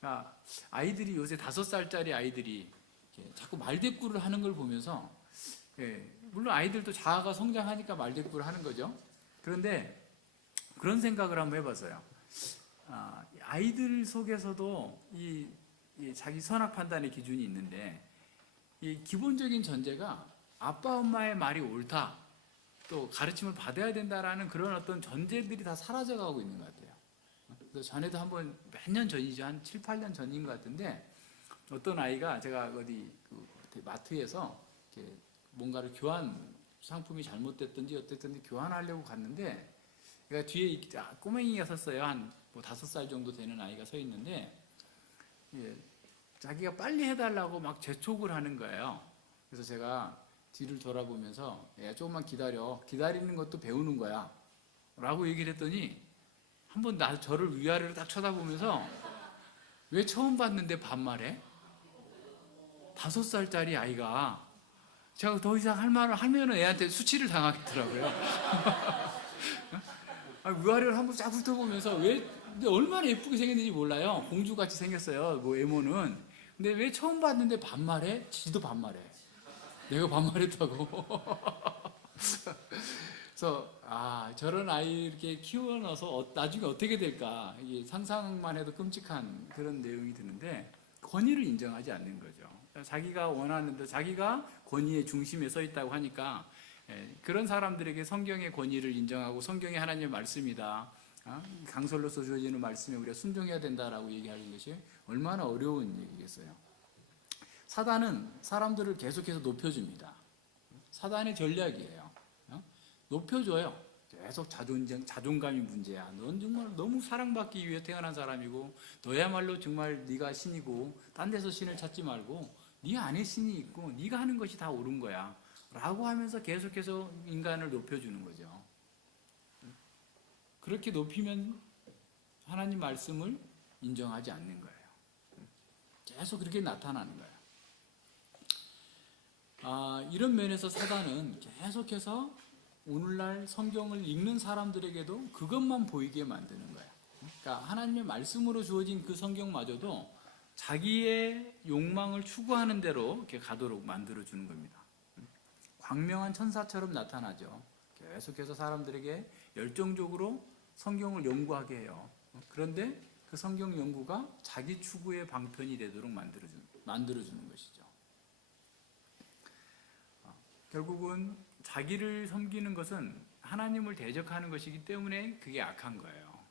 그러니까 아이들이 요새 5살짜리 아이들이 자꾸 말대꾸를 하는 걸 보면서 물론 아이들도 자아가 성장하니까 말대꾸를 하는 거죠. 그런데 그런 생각을 한번 해봤어요. 아이들 속에서도 이 자기 선악 판단의 기준이 있는데 이 기본적인 전제가 아빠 엄마의 말이 옳다 또 가르침을 받아야 된다라는 그런 어떤 전제들이 다 사라져가고 있는 것 같아요. 그래서 전에도 한번 몇 년 전이죠. 한 7, 8년 전인 것 같은데 어떤 아이가 제가 어디 그 마트에서 이렇게 뭔가를 상품이 잘못됐든지 어쨌든지 교환하려고 갔는데 제가 뒤에 꼬맹이가 섰어요. 한 뭐 5살 정도 되는 아이가 서 있는데 자기가 빨리 해달라고 막 재촉을 하는 거예요. 그래서 제가 뒤를 돌아보면서 야, 조금만 기다리는 것도 배우는 거야 라고 얘기를 했더니 한번 저를 위아래로 딱 쳐다보면서 왜 처음 봤는데 반말해? 5살짜리 아이가 제가 더 이상 할 말을 하면은 애한테 수치를 당하겠더라고요. 위아래를 한번 쫙 훑어보면서 근데 얼마나 예쁘게 생겼는지 몰라요. 공주같이 생겼어요. 뭐 외모는. 근데 왜 처음 봤는데 반말해? 지도 반말해. 내가 반말했다고. 그래서 그래서 저런 아이 이렇게 키워놔서 나중에 어떻게 될까 이게 상상만 해도 끔찍한 그런 내용이 드는데 권위를 인정하지 않는 거죠. 자기가 원하는데 자기가 권위의 중심에 서 있다고 하니까 그런 사람들에게 성경의 권위를 인정하고 성경이 하나님의 말씀이다. 강설로서 주어지는 말씀에 우리가 순종해야 된다라고 얘기하는 것이 얼마나 어려운 얘기겠어요. 사단은 사람들을 계속해서 높여줍니다. 사단의 전략이에요. 높여줘요. 계속 자존감이 문제야. 넌 정말 너무 사랑받기 위해 태어난 사람이고 너야말로 정말 네가 신이고 딴 데서 신을 찾지 말고 네 안에 신이 있고 네가 하는 것이 다 옳은 거야 라고 하면서 계속해서 인간을 높여주는 거죠. 그렇게 높이면 하나님 말씀을 인정하지 않는 거예요. 계속 그렇게 나타나는 거예요. 이런 면에서 사단은 계속해서 오늘날 성경을 읽는 사람들에게도 그것만 보이게 만드는 거예요. 그러니까 하나님의 말씀으로 주어진 그 성경마저도 자기의 욕망을 추구하는 대로 이렇게 가도록 만들어주는 겁니다. 광명한 천사처럼 나타나죠. 계속해서 사람들에게 열정적으로 성경을 연구하게 해요. 그런데 그 성경 연구가 자기 추구의 방편이 되도록 만들어주는 것이죠. 결국은 자기를 섬기는 것은 하나님을 대적하는 것이기 때문에 그게 악한 거예요.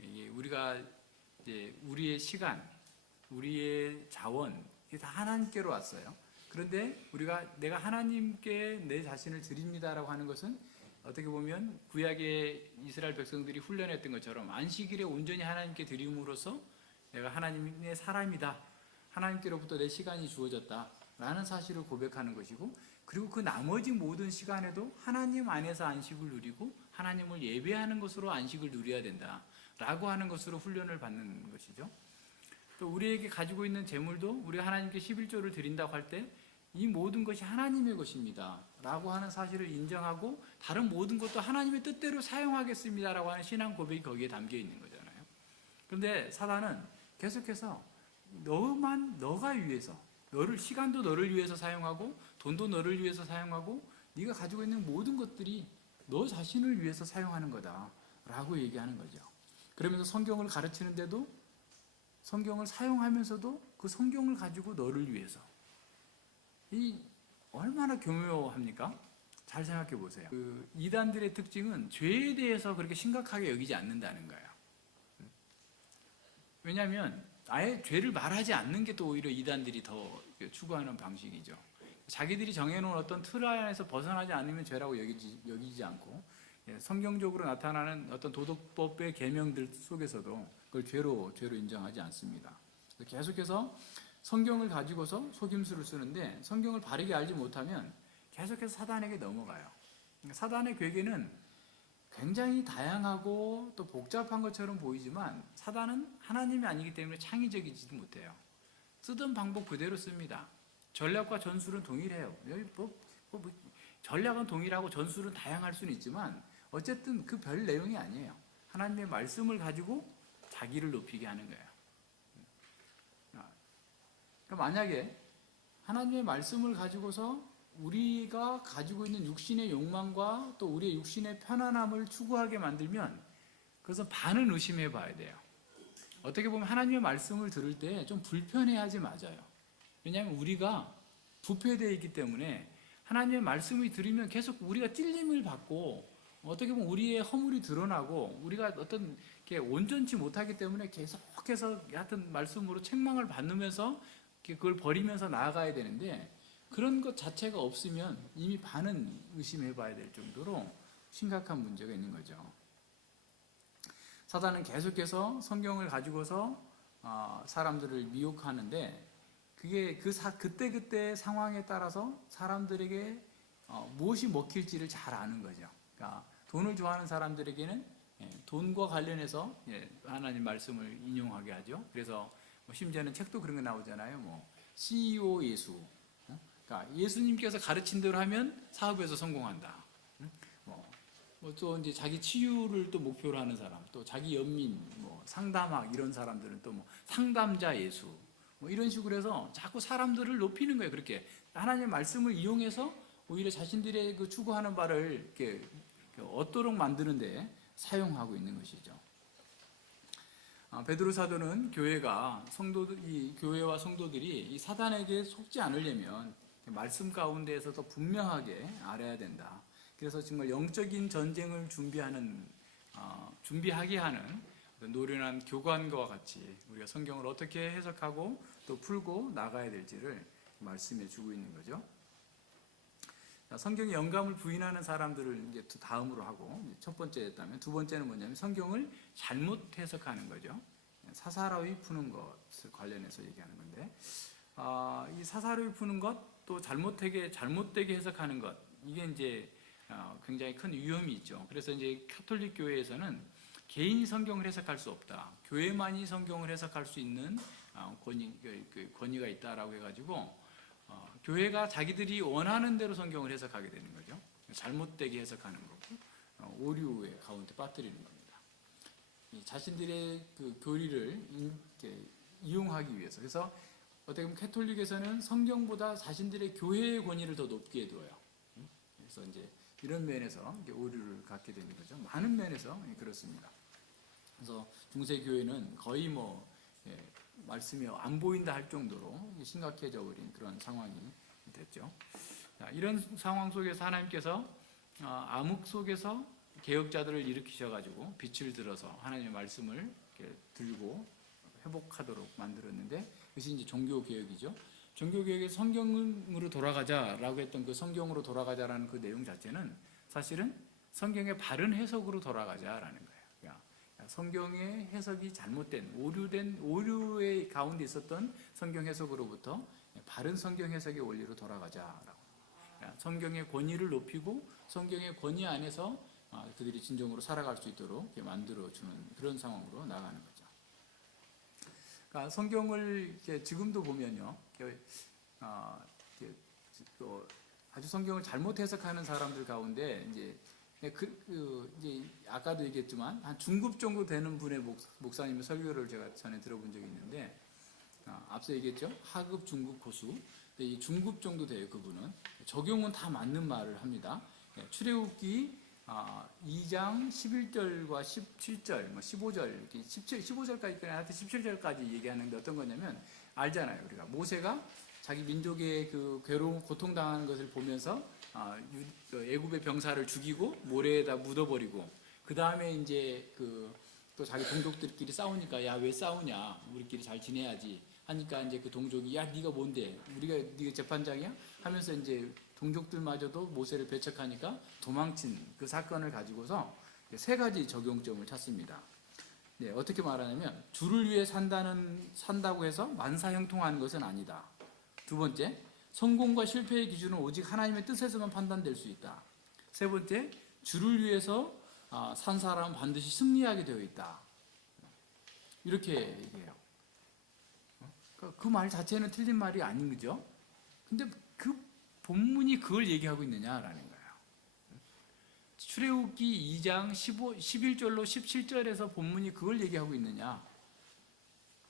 이게 우리가 이제 우리의 시간, 우리의 자원, 이게 다 하나님께로 왔어요. 그런데 내가 하나님께 내 자신을 드립니다라고 하는 것은 어떻게 보면 구약의 이스라엘 백성들이 훈련했던 것처럼 안식일에 온전히 하나님께 드림으로써 내가 하나님의 사람이다. 하나님께로부터 내 시간이 주어졌다라는 사실을 고백하는 것이고, 그리고 그 나머지 모든 시간에도 하나님 안에서 안식을 누리고 하나님을 예배하는 것으로 안식을 누려야 된다라고 하는 것으로 훈련을 받는 것이죠. 또 우리에게 가지고 있는 재물도 우리가 하나님께 11조를 드린다고 할 때 이 모든 것이 하나님의 것입니다 라고 하는 사실을 인정하고 다른 모든 것도 하나님의 뜻대로 사용하겠습니다 라고 하는 신앙 고백이 거기에 담겨 있는 거잖아요. 그런데 사단은 계속해서 너가 위해서, 시간도 너를 위해서 사용하고 돈도 너를 위해서 사용하고 네가 가지고 있는 모든 것들이 너 자신을 위해서 사용하는 거다 라고 얘기하는 거죠. 그러면서 성경을 가르치는데도 성경을 사용하면서도 그 성경을 가지고 너를 위해서, 이 얼마나 교묘합니까? 잘 생각해 보세요. 그 이단들의 특징은 죄에 대해서 그렇게 심각하게 여기지 않는다는 거예요. 왜냐하면 아예 죄를 말하지 않는 게 또 오히려 이단들이 더 추구하는 방식이죠. 자기들이 정해놓은 어떤 틀 안에서 벗어나지 않으면 죄라고 여기지 않고 성경적으로 나타나는 어떤 도덕법의 계명들 속에서도 그걸 죄로 인정하지 않습니다. 계속해서 성경을 가지고서 속임수를 쓰는데 성경을 바르게 알지 못하면 계속해서 사단에게 넘어가요. 사단의 괴계는 굉장히 다양하고 또 복잡한 것처럼 보이지만 사단은 하나님이 아니기 때문에 창의적이지도 못해요. 쓰던 방법 그대로 씁니다. 전략과 전술은 동일해요. 전략은 동일하고 전술은 다양할 수는 있지만 어쨌든 그 별 내용이 아니에요. 하나님의 말씀을 가지고 자기를 높이게 하는 거예요. 그러니까 만약에 하나님의 말씀을 가지고서 우리가 가지고 있는 육신의 욕망과 또 우리의 육신의 편안함을 추구하게 만들면 그것은 반은 의심해 봐야 돼요. 어떻게 보면 하나님의 말씀을 들을 때 좀 불편해하지 맞아요. 왜냐하면 우리가 부패되어 있기 때문에 하나님의 말씀을 들으면 계속 우리가 찔림을 받고 어떻게 보면 우리의 허물이 드러나고 우리가 어떤 게 온전치 못하기 때문에 계속해서 하여튼 말씀으로 책망을 받으면서 그걸 버리면서 나아가야 되는데 그런 것 자체가 없으면 이미 반은 의심해 봐야 될 정도로 심각한 문제가 있는 거죠. 사단은 계속해서 성경을 가지고서 사람들을 미혹하는데 그게 그때 상황에 따라서 사람들에게 무엇이 먹힐지를 잘 아는 거죠. 그러니까 돈을 좋아하는 사람들에게는 돈과 관련해서 하나님 말씀을 인용하게 하죠. 그래서 심지어는 책도 그런 거 나오잖아요. CEO 예수. 그러니까 예수님께서 가르친 대로 하면 사업에서 성공한다. 또 이제 자기 치유를 또 목표로 하는 사람, 또 자기 연민, 상담학 이런 사람들은 또 상담자 예수, 이런 식으로 해서 자꾸 사람들을 높이는 거예요. 그렇게 하나님의 말씀을 이용해서 오히려 자신들의 그 추구하는 바를 이렇게 얻도록 만드는데 사용하고 있는 것이죠. 베드로 사도는 이 교회와 성도들이 이 사단에게 속지 않으려면 말씀 가운데에서 더 분명하게 알아야 된다. 그래서 정말 영적인 전쟁을 준비하게 하는 노련한 교관과 같이 우리가 성경을 어떻게 해석하고 또 풀고 나가야 될지를 말씀해 주고 있는 거죠. 성경에 영감을 부인하는 사람들을 이제 다음으로 하고 첫 번째였다면 두 번째는 뭐냐면 성경을 잘못 해석하는 거죠. 사사로이 푸는 것을 관련해서 얘기하는 건데, 이 사사로이 푸는 것, 또 잘못되게 해석하는 것, 이게 이제 굉장히 큰 위험이 있죠. 그래서 이제 가톨릭 교회에서는 개인이 성경을 해석할 수 없다. 교회만이 성경을 해석할 수 있는 권위가 있다라고 해가지고 교회가 자기들이 원하는 대로 성경을 해석하게 되는 거죠. 잘못되게 해석하는 거고 오류의 가운데 빠뜨리는 겁니다. 자신들의 그 교리를 이용하기 위해서. 그래서 어떻게 보면 가톨릭에서는 성경보다 자신들의 교회의 권위를 더 높게 둬요. 그래서 이제 이런 면에서 오류를 갖게 되는 거죠. 많은 면에서 그렇습니다. 그래서 중세 교회는 거의 말씀이 안 보인다 할 정도로 심각해져 버린 그런 상황이 됐죠. 이런 상황 속에서 하나님께서 암흑 속에서 개혁자들을 일으키셔가지고 빛을 들어서 하나님의 말씀을 들고 회복하도록 만들었는데, 그것이 이제 종교 개혁이죠. 종교 개혁의 성경으로 돌아가자라고 했던 그 성경으로 돌아가자라는 그 내용 자체는 사실은 성경의 바른 해석으로 돌아가자라는 거예요. 성경의 해석이 잘못된 오류의 가운데 있었던 성경 해석으로부터 바른 성경 해석의 원리로 돌아가자라고. 성경의 권위를 높이고 성경의 권위 안에서 그들이 진정으로 살아갈 수 있도록 만들어주는 그런 상황으로 나가는 거죠. 그러니까 성경을 지금도 보면요, 아주 성경을 잘못 해석하는 사람들 가운데 이제 아까도 얘기했지만 한 중급 정도 되는 분의 목사님의 설교를 제가 전에 들어본 적이 있는데, 앞서 얘기했죠. 하급, 중급, 고수. 이 중급 정도 돼요. 그분은 적용은 다 맞는 말을 합니다. 출애굽기 2장 11절과 17절, 15절, 15절까지 하여튼 17절까지 얘기하는데 어떤 거냐면, 알잖아요. 우리가 모세가 자기 민족의 그 괴로운 고통당하는 것을 보면서 애굽의 병사를 죽이고 모래에다 묻어버리고, 그 다음에 이제 또 자기 동족들끼리 싸우니까 야 왜 싸우냐, 우리끼리 잘 지내야지 하니까 이제 그 동족이 야 네가 뭔데, 네가 재판장이야 하면서 이제 동족들마저도 모세를 배척하니까 도망친 그 사건을 가지고서 세 가지 적용점을 찾습니다. 네, 어떻게 말하냐면 주를 위해 산다고 해서 만사형통하는 것은 아니다. 두 번째, 성공과 실패의 기준은 오직 하나님의 뜻에서만 판단될 수 있다. 세 번째, 주를 위해서 산 사람은 반드시 승리하게 되어 있다. 이렇게 얘기해요. 그 말 자체는 틀린 말이 아닌 거죠. 근데 그 본문이 그걸 얘기하고 있느냐라는 거예요. 출애굽기 2장 11절로 17절에서 본문이 그걸 얘기하고 있느냐.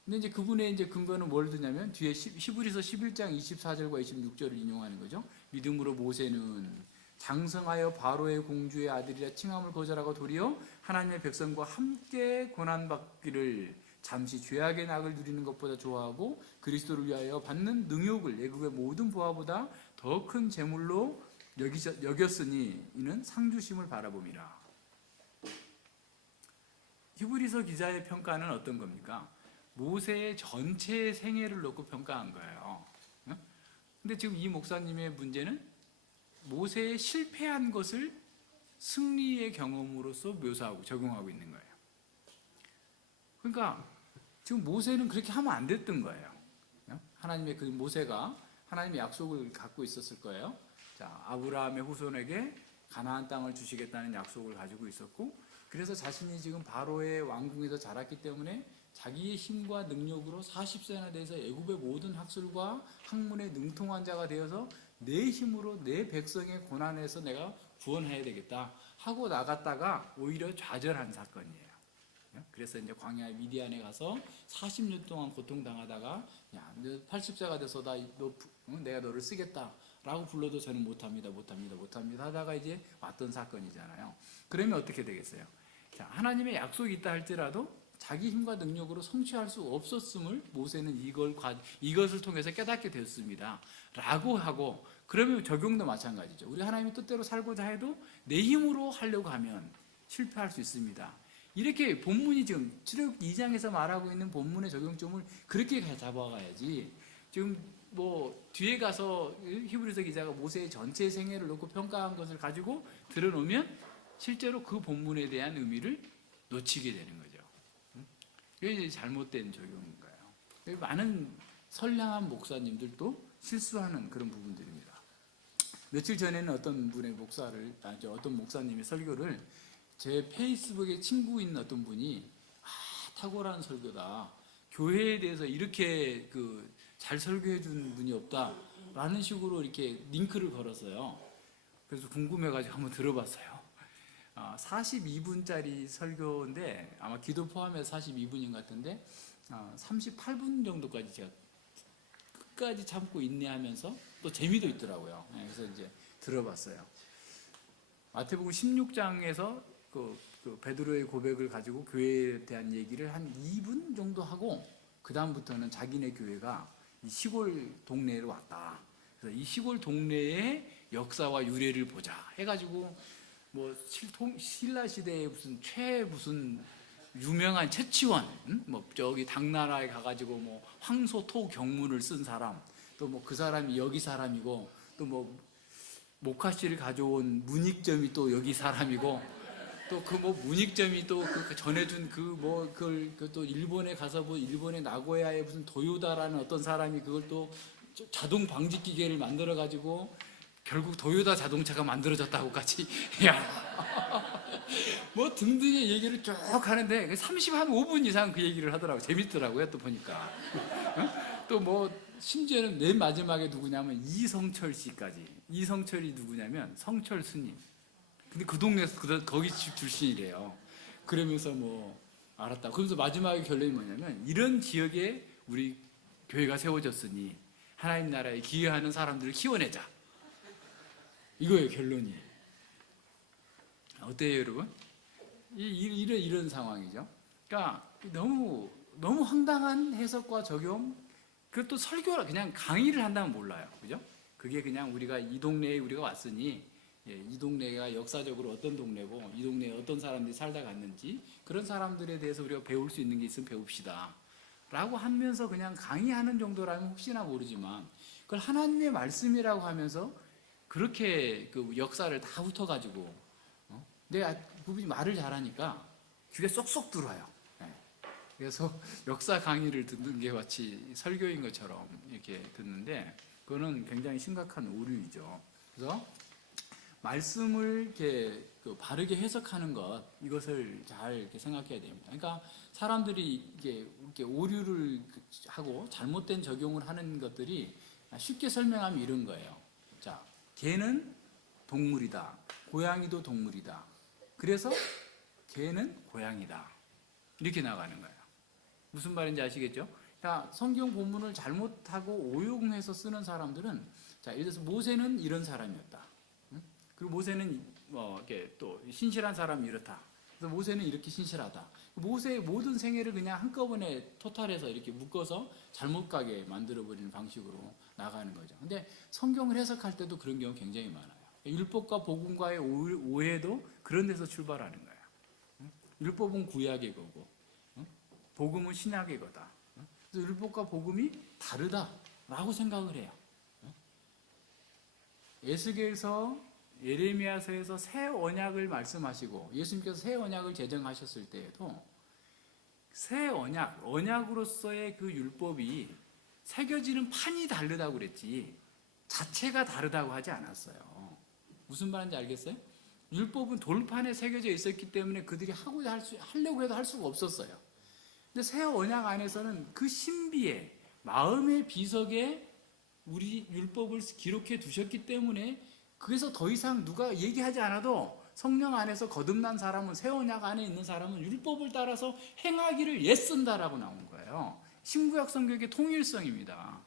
근데 이제 그분의 이제 근거는 뭘 드냐면 뒤에 히브리서 11장 24절과 26절을 인용하는 거죠. 믿음으로 모세는 장성하여 바로의 공주의 아들이라 칭함을 거절하고 도리어 하나님의 백성과 함께 고난받기를 잠시 죄악의 낙을 누리는 것보다 좋아하고 그리스도를 위하여 받는 능욕을 애굽의 모든 부하보다 더 큰 재물로 여겼으니 이는 상주심을 바라봄이라. 히브리서 기자의 평가는 어떤 겁니까? 모세의 전체 생애를 놓고 평가한 거예요. 근데 지금 이 목사님의 문제는 모세의 실패한 것을 승리의 경험으로서 묘사하고 적용하고 있는 거예요. 그러니까 지금 모세는 그렇게 하면 안 됐던 거예요. 하나님의 그 모세가 하나님의 약속을 갖고 있었을 거예요. 자, 아브라함의 후손에게 가나안 땅을 주시겠다는 약속을 가지고 있었고, 그래서 자신이 지금 바로의 왕궁에서 자랐기 때문에 자기의 힘과 능력으로 40세나 돼서 애굽의 모든 학술과 학문에 능통한 자가 되어서 내 힘으로 내 백성의 고난에서 내가 구원해야 되겠다 하고 나갔다가 오히려 좌절한 사건이에요. 그래서 이제 광야 미디안에 가서 40년 동안 고통당하다가 야, 너 80세가 돼서 내가 너를 쓰겠다라고 라고 불러도 저는 못합니다 하다가 이제 왔던 사건이잖아요. 그러면 어떻게 되겠어요? 자, 하나님의 약속이 있다 할지라도 자기 힘과 능력으로 성취할 수 없었음을 모세는 이것을 통해서 깨닫게 되었습니다 라고 하고, 그러면 적용도 마찬가지죠. 우리 하나님의 뜻대로 살고자 해도 내 힘으로 하려고 하면 실패할 수 있습니다. 이렇게 본문이 지금 출애굽 2장에서 말하고 있는 본문의 적용점을 그렇게 잡아가야지, 지금 뭐 뒤에 가서 히브리서 기자가 모세의 전체 생애를 놓고 평가한 것을 가지고 들어놓으면 실제로 그 본문에 대한 의미를 놓치게 되는 거죠. 이게 잘못된 적용인 거예요. 많은 선량한 목사님들도 실수하는 그런 부분들입니다. 며칠 전에는 어떤 목사님의 설교를 제 페이스북에 친구 있는 어떤 분이 탁월한 설교다, 교회에 대해서 이렇게 잘 설교해 준 분이 없다라는 식으로 이렇게 링크를 걸었어요. 그래서 궁금해가지고 한번 들어봤어요. 42분짜리 설교인데 아마 기도 포함해서 42분인 것 같은데 38분 정도까지 제가 끝까지 참고 인내하면서 또 재미도 있더라고요. 그래서 이제 들어봤어요. 마태복음 16장에서 그 베드로의 고백을 가지고 교회에 대한 얘기를 한 2분 정도 하고, 그 다음부터는 자기네 교회가 이 시골 동네로 왔다. 그래서 이 시골 동네의 역사와 유래를 보자 해가지고 뭐 신라 시대에 무슨 유명한 채치원, 뭐 저기 당나라에 가가지고 뭐 황소토 경문을 쓴 사람, 또 뭐 그 사람이 여기 사람이고, 또 뭐 모카씨를 가져온 문익점이 또 여기 사람이고, 또 그 뭐 문익점이 또 그 전해준 또 일본에 가서 뭐 일본의 나고야에 무슨 도요다라는 어떤 사람이 그걸 또 자동 방지 기계를 만들어 가지고 결국 도요다 자동차가 만들어졌다고 같이 뭐 등등의 얘기를 쭉 하는데 35분 이상 그 얘기를 하더라고요. 재밌더라고요. 또 보니까. 또 뭐 심지어는 맨 마지막에 누구냐면 이성철 씨까지. 이성철이 누구냐면 성철 스님. 근데 그 동네에서 거기 출신이래요. 그러면서 뭐 알았다. 그러면서 마지막에 결론이 뭐냐면, 이런 지역에 우리 교회가 세워졌으니 하나님 나라에 기여하는 사람들을 키워내자. 이거예요, 결론이. 어때요, 여러분? 이런 상황이죠. 그러니까 너무 황당한 해석과 적용. 그것도 설교라 그냥 강의를 한다면 몰라요, 그죠? 그게 그냥 우리가 이 동네에 우리가 왔으니, 이 동네가 역사적으로 어떤 동네고 이 동네에 어떤 사람들이 살다 갔는지 그런 사람들에 대해서 우리가 배울 수 있는 게 있으면 배웁시다 라고 하면서 그냥 강의하는 정도라면 혹시나 모르지만, 그걸 하나님의 말씀이라고 하면서 그렇게 그 역사를 다 훑어가지고 내가 그분이 말을 잘하니까 귀에 쏙쏙 들어와요. 그래서 역사 강의를 듣는 게 마치 설교인 것처럼 이렇게 듣는데, 그거는 굉장히 심각한 오류이죠. 그래서 말씀을 이렇게 바르게 해석하는 것, 이것을 잘 이렇게 생각해야 됩니다. 그러니까 사람들이 이렇게 오류를 하고 잘못된 적용을 하는 것들이 쉽게 설명하면 이런 거예요. 자, 개는 동물이다. 고양이도 동물이다. 그래서 개는 고양이다. 이렇게 나가는 거예요. 무슨 말인지 아시겠죠? 자, 성경 본문을 잘못하고 오용해서 쓰는 사람들은, 자, 예를 들어서 모세는 이런 사람이었다. 그리고 모세는 이렇게 또 신실한 사람이 이렇다. 그래서 모세는 이렇게 신실하다. 모세의 모든 생애를 그냥 한꺼번에 토탈해서 이렇게 묶어서 잘못 가게 만들어버리는 방식으로 나가는 거죠. 근데 성경을 해석할 때도 그런 경우 굉장히 많아요. 율법과 복음과의 오해도 그런 데서 출발하는 거예요. 율법은 구약의 거고 복음은 신약의 거다. 그래서 율법과 복음이 다르다라고 생각을 해요. 에스겔서, 예레미야서에서 새 언약을 말씀하시고 예수님께서 새 언약을 제정하셨을 때에도 새 언약으로서의 그 율법이 새겨지는 판이 다르다고 그랬지 자체가 다르다고 하지 않았어요. 무슨 말인지 알겠어요? 율법은 돌판에 새겨져 있었기 때문에 그들이 하려고 해도 할 수가 없었어요. 근데 새 언약 안에서는 그 신비에, 마음의 비석에 우리 율법을 기록해 두셨기 때문에, 그래서 더 이상 누가 얘기하지 않아도 성령 안에서 거듭난 사람은, 새 언약 안에 있는 사람은 율법을 따라서 행하기를 애쓴다라고 나온 거예요. 신구약 성경의 통일성입니다.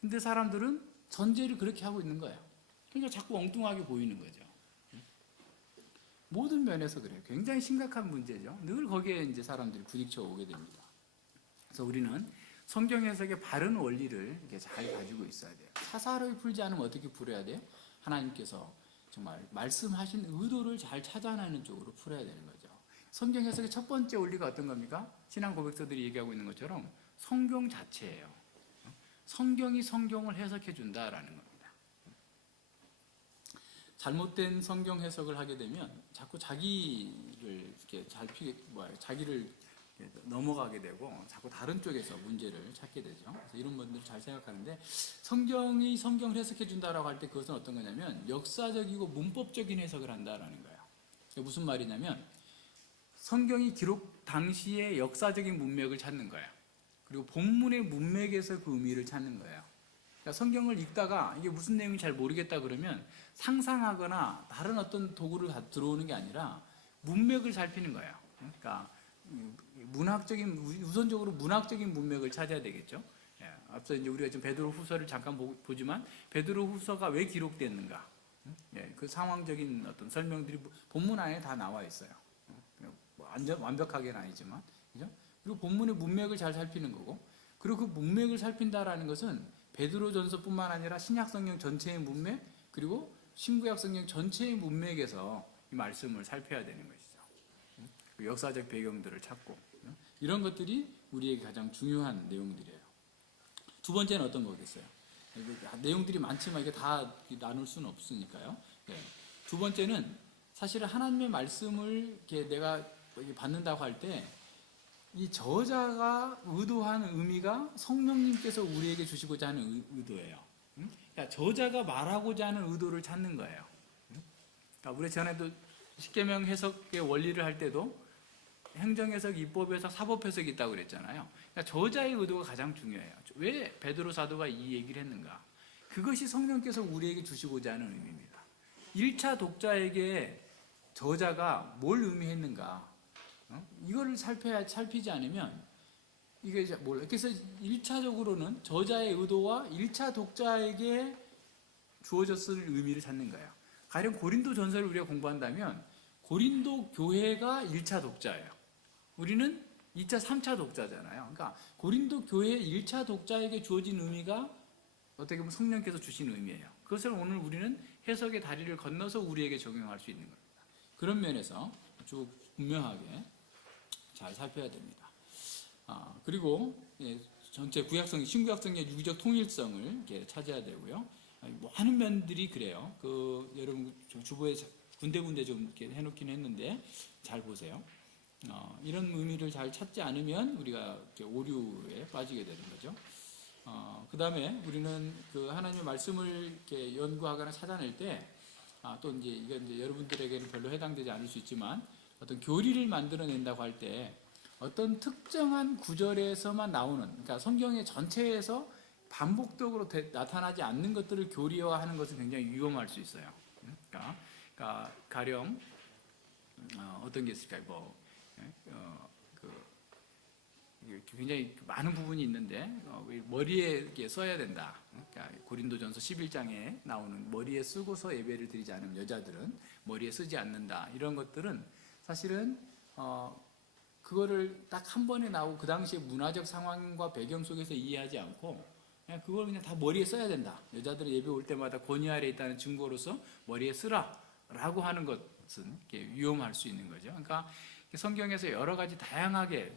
근데 사람들은 전제를 그렇게 하고 있는 거예요. 그러니까 자꾸 엉뚱하게 보이는 거죠. 모든 면에서 그래요. 굉장히 심각한 문제죠. 늘 거기에 이제 사람들이 부딪혀 오게 됩니다. 그래서 우리는 성경 해석의 바른 원리를 이렇게 잘 가지고 있어야 돼요. 사사로이 풀지 않으면 어떻게 풀어야 돼요? 하나님께서 정말 말씀하신 의도를 잘 찾아내는 쪽으로 풀어야 되는 거죠. 성경 해석의 첫 번째 원리가 어떤 겁니까? 신앙 고백서들이 얘기하고 있는 것처럼 성경 자체예요. 성경이 성경을 해석해 준다라는 겁니다. 잘못된 성경 해석을 하게 되면 자꾸 자기를 이렇게 자기를 넘어가게 되고 자꾸 다른 쪽에서 문제를 찾게 되죠. 그래서 이런 분들 잘 생각하는데 성경이 성경을 해석해 준다라고 할 때 그것은 어떤 거냐면 역사적이고 문법적인 해석을 한다라는 거예요. 무슨 말이냐면 성경이 기록 당시의 역사적인 문맥을 찾는 거예요. 그리고 본문의 문맥에서 그 의미를 찾는 거예요. 그러니까 성경을 읽다가 이게 무슨 내용인지 잘 모르겠다 그러면 상상하거나 다른 어떤 도구를 들어오는 게 아니라 문맥을 살피는 거예요. 그러니까 문학적인, 우선적으로 문학적인 문맥을 찾아야 되겠죠. 예, 앞서 이제 우리가 지금 베드로 후서를 잠깐 보지만 베드로 후서가 왜 기록됐는가, 예, 그 상황적인 어떤 설명들이 본문 안에 다 나와 있어요. 완벽하게는 아니지만, 그죠? 그리고 본문의 문맥을 잘 살피는 거고, 그리고 그 문맥을 살핀다라는 것은 베드로전서뿐만 아니라 신약성경 전체의 문맥, 그리고 신구약성경 전체의 문맥에서 이 말씀을 살펴야 되는 것이죠. 역사적 배경들을 찾고, 이런 것들이 우리에게 가장 중요한 내용들이에요. 두 번째는 어떤 거겠어요? 내용들이 많지만 이게 다 나눌 수는 없으니까요. 네. 두 번째는 사실은 하나님의 말씀을 이렇게 내가 받는다고 할 때 이 저자가 의도한 의미가 성령님께서 우리에게 주시고자 하는 의도예요. 그러니까 저자가 말하고자 하는 의도를 찾는 거예요. 그러니까 우리 전에도 십계명 해석의 원리를 할 때도 행정해석, 입법해석, 사법해석이 있다고 그랬잖아요. 그러니까 저자의 의도가 가장 중요해요. 왜 베드로 사도가 이 얘기를 했는가? 그것이 성령께서 우리에게 주시고자 하는 의미입니다. 1차 독자에게 저자가 뭘 의미했는가? 이거를 살피지 않으면 이게 몰라. 그래서 1차적으로는 저자의 의도와 1차 독자에게 주어졌을 의미를 찾는 거예요. 가령 고린도 전서를 우리가 공부한다면 고린도 교회가 1차 독자예요. 우리는 2차, 3차 독자잖아요. 그러니까 고린도 교회 1차 독자에게 주어진 의미가 어떻게 보면 성령께서 주신 의미예요. 그것을 오늘 우리는 해석의 다리를 건너서 우리에게 적용할 수 있는 겁니다. 그런 면에서 쭉 분명하게 잘 살펴야 됩니다. 그리고 전체 구약성, 신구약성의 유기적 통일성을 이렇게 찾아야 되고요. 많은 면들이 그래요. 여러분 주보에 군데군데 좀 이렇게 해놓긴 했는데 잘 보세요. 이런 의미를 잘 찾지 않으면 우리가 이렇게 오류에 빠지게 되는 거죠. 그 다음에 우리는 그 하나님의 말씀을 이렇게 연구하거나 찾아낼 때, 또 이건 이제 여러분들에게는 별로 해당되지 않을 수 있지만, 어떤 교리를 만들어낸다고 할 때, 어떤 특정한 구절에서만 나오는, 그러니까 성경의 전체에서 반복적으로 나타나지 않는 것들을 교리화하는 것은 굉장히 위험할 수 있어요. 그러니까 가령, 어떤 게 있을까요? 굉장히 많은 부분이 있는데 머리에 이렇게 써야 된다. 그러니까 고린도전서 11장에 나오는 머리에 쓰고서 예배를 드리지 않으면 여자들은 머리에 쓰지 않는다. 이런 것들은 사실은 그거를 딱 한 번에 나오고 그 당시의 문화적 상황과 배경 속에서 이해하지 않고 그걸 그냥 다 머리에 써야 된다. 여자들은 예배 올 때마다 권위 아래 있다는 증거로서 머리에 쓰라라고 하는 것은 위험할 수 있는 거죠. 그러니까 성경에서 여러 가지 다양하게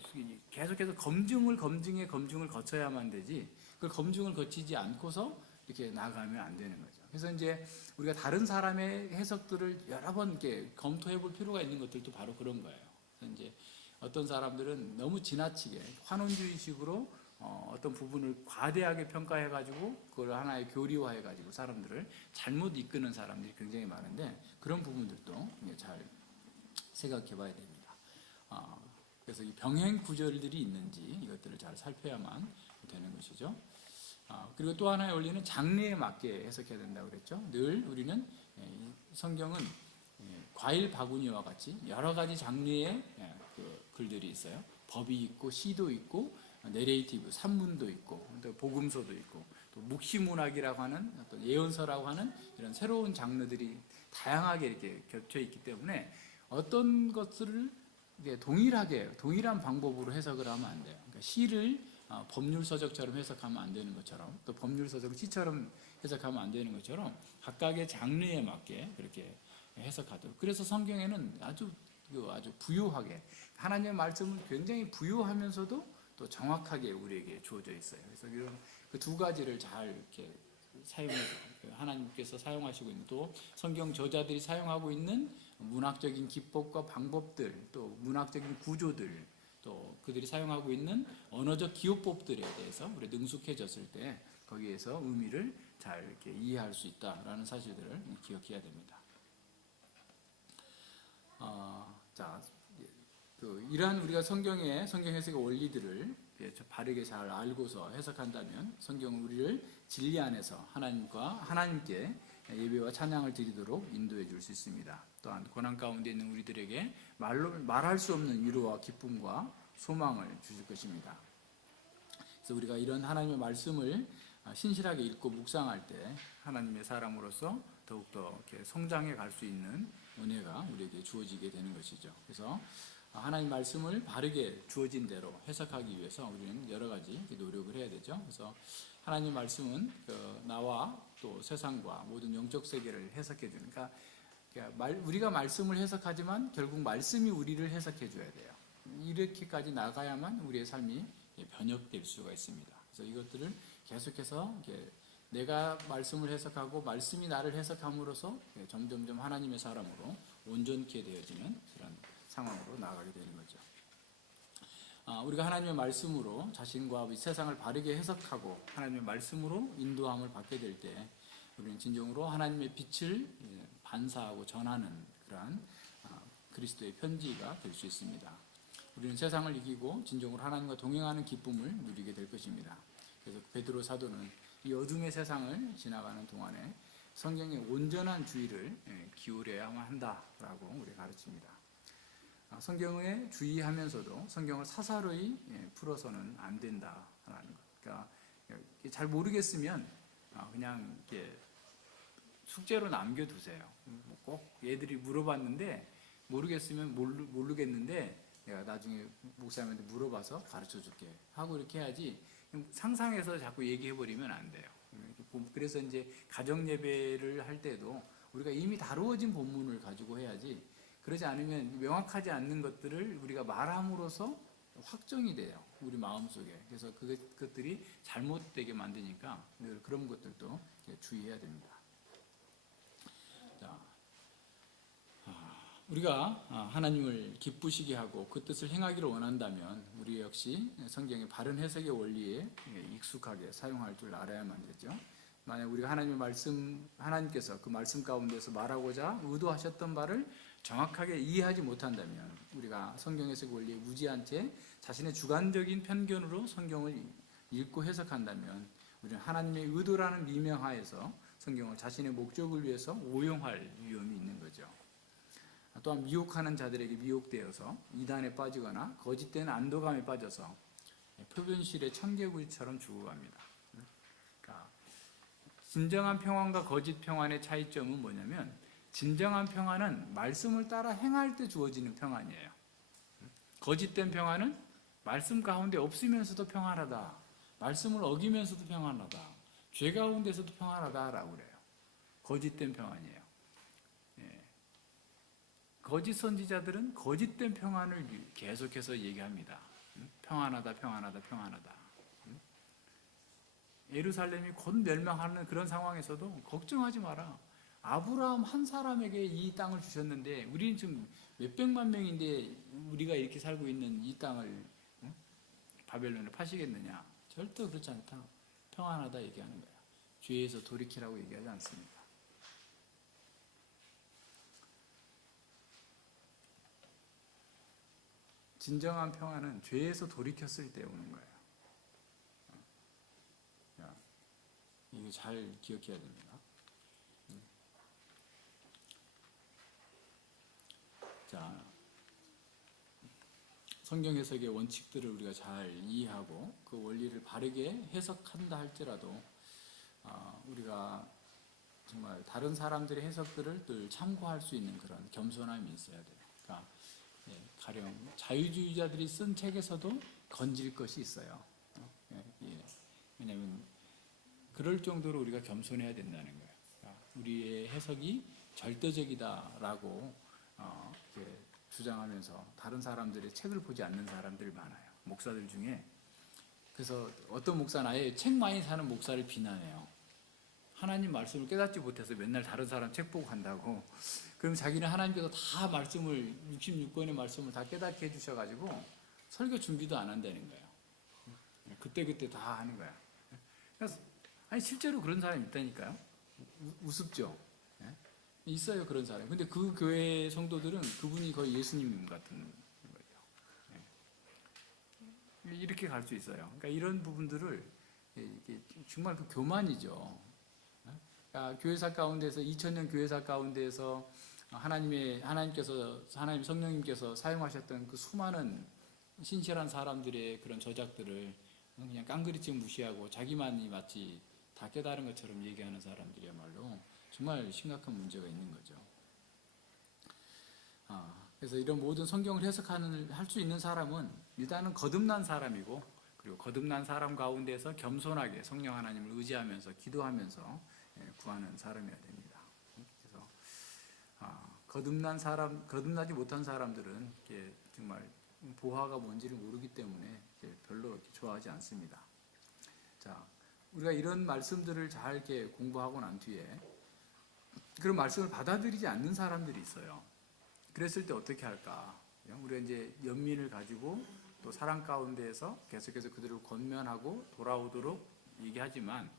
계속해서 검증을 거쳐야만 되지, 그 검증을 거치지 않고서 이렇게 나가면 안 되는 거죠. 그래서 이제 우리가 다른 사람의 해석들을 여러 번 이렇게 검토해 볼 필요가 있는 것들도 바로 그런 거예요. 그래서 이제 어떤 사람들은 너무 지나치게 환원주의식으로 어떤 부분을 과대하게 평가해가지고 그걸 하나의 교리화해가지고 사람들을 잘못 이끄는 사람들이 굉장히 많은데 그런 부분들도 잘 생각해 봐야 됩니다. 그래서 이 병행 구절들이 있는지 이것들을 잘 살펴야만 되는 것이죠. 그리고 또 하나의 원리는 장르에 맞게 해석해야 된다고 그랬죠. 늘 우리는 성경은 과일 바구니와 같이 여러 가지 장르의 글들이 있어요. 법이 있고 시도 있고 내레이티브, 산문도 있고 또 복음서도 있고 또 묵시문학이라고 하는 어떤 예언서라고 하는 이런 새로운 장르들이 다양하게 이렇게 겹쳐 있기 때문에 어떤 것들을 동일하게 동일한 방법으로 해석을 하면 안 돼요. 그러니까 시를 법률서적처럼 해석하면 안 되는 것처럼, 또 법률서적을 시처럼 해석하면 안 되는 것처럼 각각의 장르에 맞게 그렇게 해석하도록. 그래서 성경에는 아주 부유하게 하나님의 말씀은 굉장히 부유하면서도 또 정확하게 우리에게 주어져 있어요. 그래서 이런 그 두 가지를 잘 이렇게 사용해서 하나님께서 사용하시고 있는, 또 성경 저자들이 사용하고 있는 문학적인 기법과 방법들, 또 문학적인 구조들, 또 그들이 사용하고 있는 언어적 기호법들에 대해서 우리 능숙해졌을 때 거기에서 의미를 잘 이렇게 이해할 수 있다라는 사실들을 기억해야 됩니다. 이러한 우리가 성경 해석의 원리들을 바르게 잘 알고서 해석한다면 성경은 우리를 진리 안에서 하나님께 예배와 찬양을 드리도록 인도해 줄 수 있습니다. 또한 고난 가운데 있는 우리들에게 말할 수 없는 위로와 기쁨과 소망을 주실 것입니다. 그래서 우리가 이런 하나님의 말씀을 신실하게 읽고 묵상할 때 하나님의 사람으로서 더욱더 이렇게 성장해 갈 수 있는 은혜가 우리에게 주어지게 되는 것이죠. 그래서 하나님 말씀을 바르게 주어진 대로 해석하기 위해서 우리는 여러 가지 노력을 해야 되죠. 그래서 하나님 말씀은 나와 또 세상과 모든 영적 세계를 해석해 주는, 그러니까 우리가 말씀을 해석하지만 결국 말씀이 우리를 해석해 줘야 돼요. 이렇게까지 나가야만 우리의 삶이 변혁될 수가 있습니다. 그래서 이것들을 계속해서 내가 말씀을 해석하고 말씀이 나를 해석함으로써 점점점 하나님의 사람으로 온전케 되어지는 그런 상황으로 나아가게 되는 거죠. 우리가 하나님의 말씀으로 자신과 세상을 바르게 해석하고 하나님의 말씀으로 인도함을 받게 될 때 우리는 진정으로 하나님의 빛을 반사하고 전하는 그러한 그리스도의 편지가 될 수 있습니다. 우리는 세상을 이기고 진정으로 하나님과 동행하는 기쁨을 누리게 될 것입니다. 그래서 베드로 사도는 이 어둠의 세상을 지나가는 동안에 성경의 온전한 주의를 기울여야만 한다라고 우리가 가르칩니다. 성경에 주의하면서도 성경을 사사로이 풀어서는 안 된다라는 것. 그러니까 잘 모르겠으면 그냥 이렇게 숙제로 남겨두세요. 꼭 얘들이 물어봤는데 모르겠으면 모르겠는데 내가 나중에 목사님한테 물어봐서 가르쳐줄게 하고 이렇게 해야지, 상상해서 자꾸 얘기해버리면 안 돼요. 그래서 이제 가정 예배를 할 때도 우리가 이미 다루어진 본문을 가지고 해야지, 그러지 않으면 명확하지 않는 것들을 우리가 말함으로써 확정이 돼요, 우리 마음속에. 그래서 그것들이 잘못되게 만드니까 늘 그런 것들도 주의해야 됩니다. 자, 우리가 하나님을 기쁘시게 하고 그 뜻을 행하기를 원한다면 우리 역시 성경의 바른 해석의 원리에 익숙하게 사용할 줄 알아야만 되죠. 만약 우리가 하나님께서 그 말씀 가운데서 말하고자 의도하셨던 바를 정확하게 이해하지 못한다면, 우리가 성경 해석 원리에 무지한 채 자신의 주관적인 편견으로 성경을 읽고 해석한다면 우리는 하나님의 의도라는 미명하에서 성경을 자신의 목적을 위해서 오용할 위험이 있는 거죠. 또한 미혹하는 자들에게 미혹되어서 이단에 빠지거나 거짓된 안도감에 빠져서 표변실의 청개구리처럼 죽어갑니다. 그러니까 진정한 평안과 거짓 평안의 차이점은 뭐냐면, 진정한 평안은 말씀을 따라 행할 때 주어지는 평안이에요. 거짓된 평안은 말씀 가운데 없으면서도 평안하다, 말씀을 어기면서도 평안하다, 죄 가운데서도 평안하다라고 그래요. 거짓된 평안이에요. 거짓 선지자들은 거짓된 평안을 계속해서 얘기합니다. 평안하다, 평안하다, 평안하다. 예루살렘이 곧 멸망하는 그런 상황에서도 걱정하지 마라. 아브라함 한 사람에게 이 땅을 주셨는데 우리는 지금 몇백만 명인데 우리가 이렇게 살고 있는 이 땅을 바벨론에 파시겠느냐? 절대 그렇지 않다. 평안하다 얘기하는 거야. 죄에서 돌이키라고 얘기하지 않습니다. 진정한 평안은 죄에서 돌이켰을 때 오는 거예요. 이거 잘 기억해야 됩니다. 자, 성경 해석의 원칙들을 우리가 잘 이해하고 그 원리를 바르게 해석한다 할지라도 우리가 정말 다른 사람들의 해석들을 늘 참고할 수 있는 그런 겸손함이 있어야 돼요. 그러니까 가령 자유주의자들이 쓴 책에서도 건질 것이 있어요. 왜냐하면 그럴 정도로 우리가 겸손해야 된다는 거예요. 그러니까 우리의 해석이 절대적이다라고 주장하면서 다른 사람들의 책을 보지 않는 사람들 많아요. 목사들 중에. 그래서 어떤 목사는 아예 책 많이 사는 목사를 비난해요. 하나님 말씀을 깨닫지 못해서 맨날 다른 사람 책 보고 간다고. 그럼 자기는 하나님께서 다 말씀을 66권의 말씀을 다 깨닫게 해주셔가지고 설교 준비도 안 한다는 거예요. 그때 다 하는 거야. 그래서 아니 실제로 그런 사람이 있다니까요. 우습죠. 있어요 그런 사람. 근데 그 교회 성도들은 그분이 거의 예수님 같은 거죠. 이렇게 갈 수 있어요. 그러니까 이런 부분들을 정말 그 교만이죠. 그러니까 교회사 가운데서 2000년 교회사 가운데에서 하나님 성령님께서 사용하셨던 그 수많은 신실한 사람들의 그런 저작들을 그냥 깡그리째 무시하고 자기만이 마치 다 깨달은 것처럼 얘기하는 사람들이야말로 정말 심각한 문제가 있는 거죠. 그래서 이런 모든 성경을 할 수 있는 사람은 일단은 거듭난 사람이고, 그리고 거듭난 사람 가운데서 겸손하게 성령 하나님을 의지하면서 기도하면서 구하는 사람이어야 됩니다. 그래서 거듭나지 못한 사람들은 정말 보화가 뭔지를 모르기 때문에 별로 좋아하지 않습니다. 자, 우리가 이런 말씀들을 잘 이렇게 공부하고 난 뒤에 그런 말씀을 받아들이지 않는 사람들이 있어요. 그랬을 때 어떻게 할까? 우리가 이제 연민을 가지고 또 사랑 가운데에서 계속해서 그들을 권면하고 돌아오도록 얘기하지만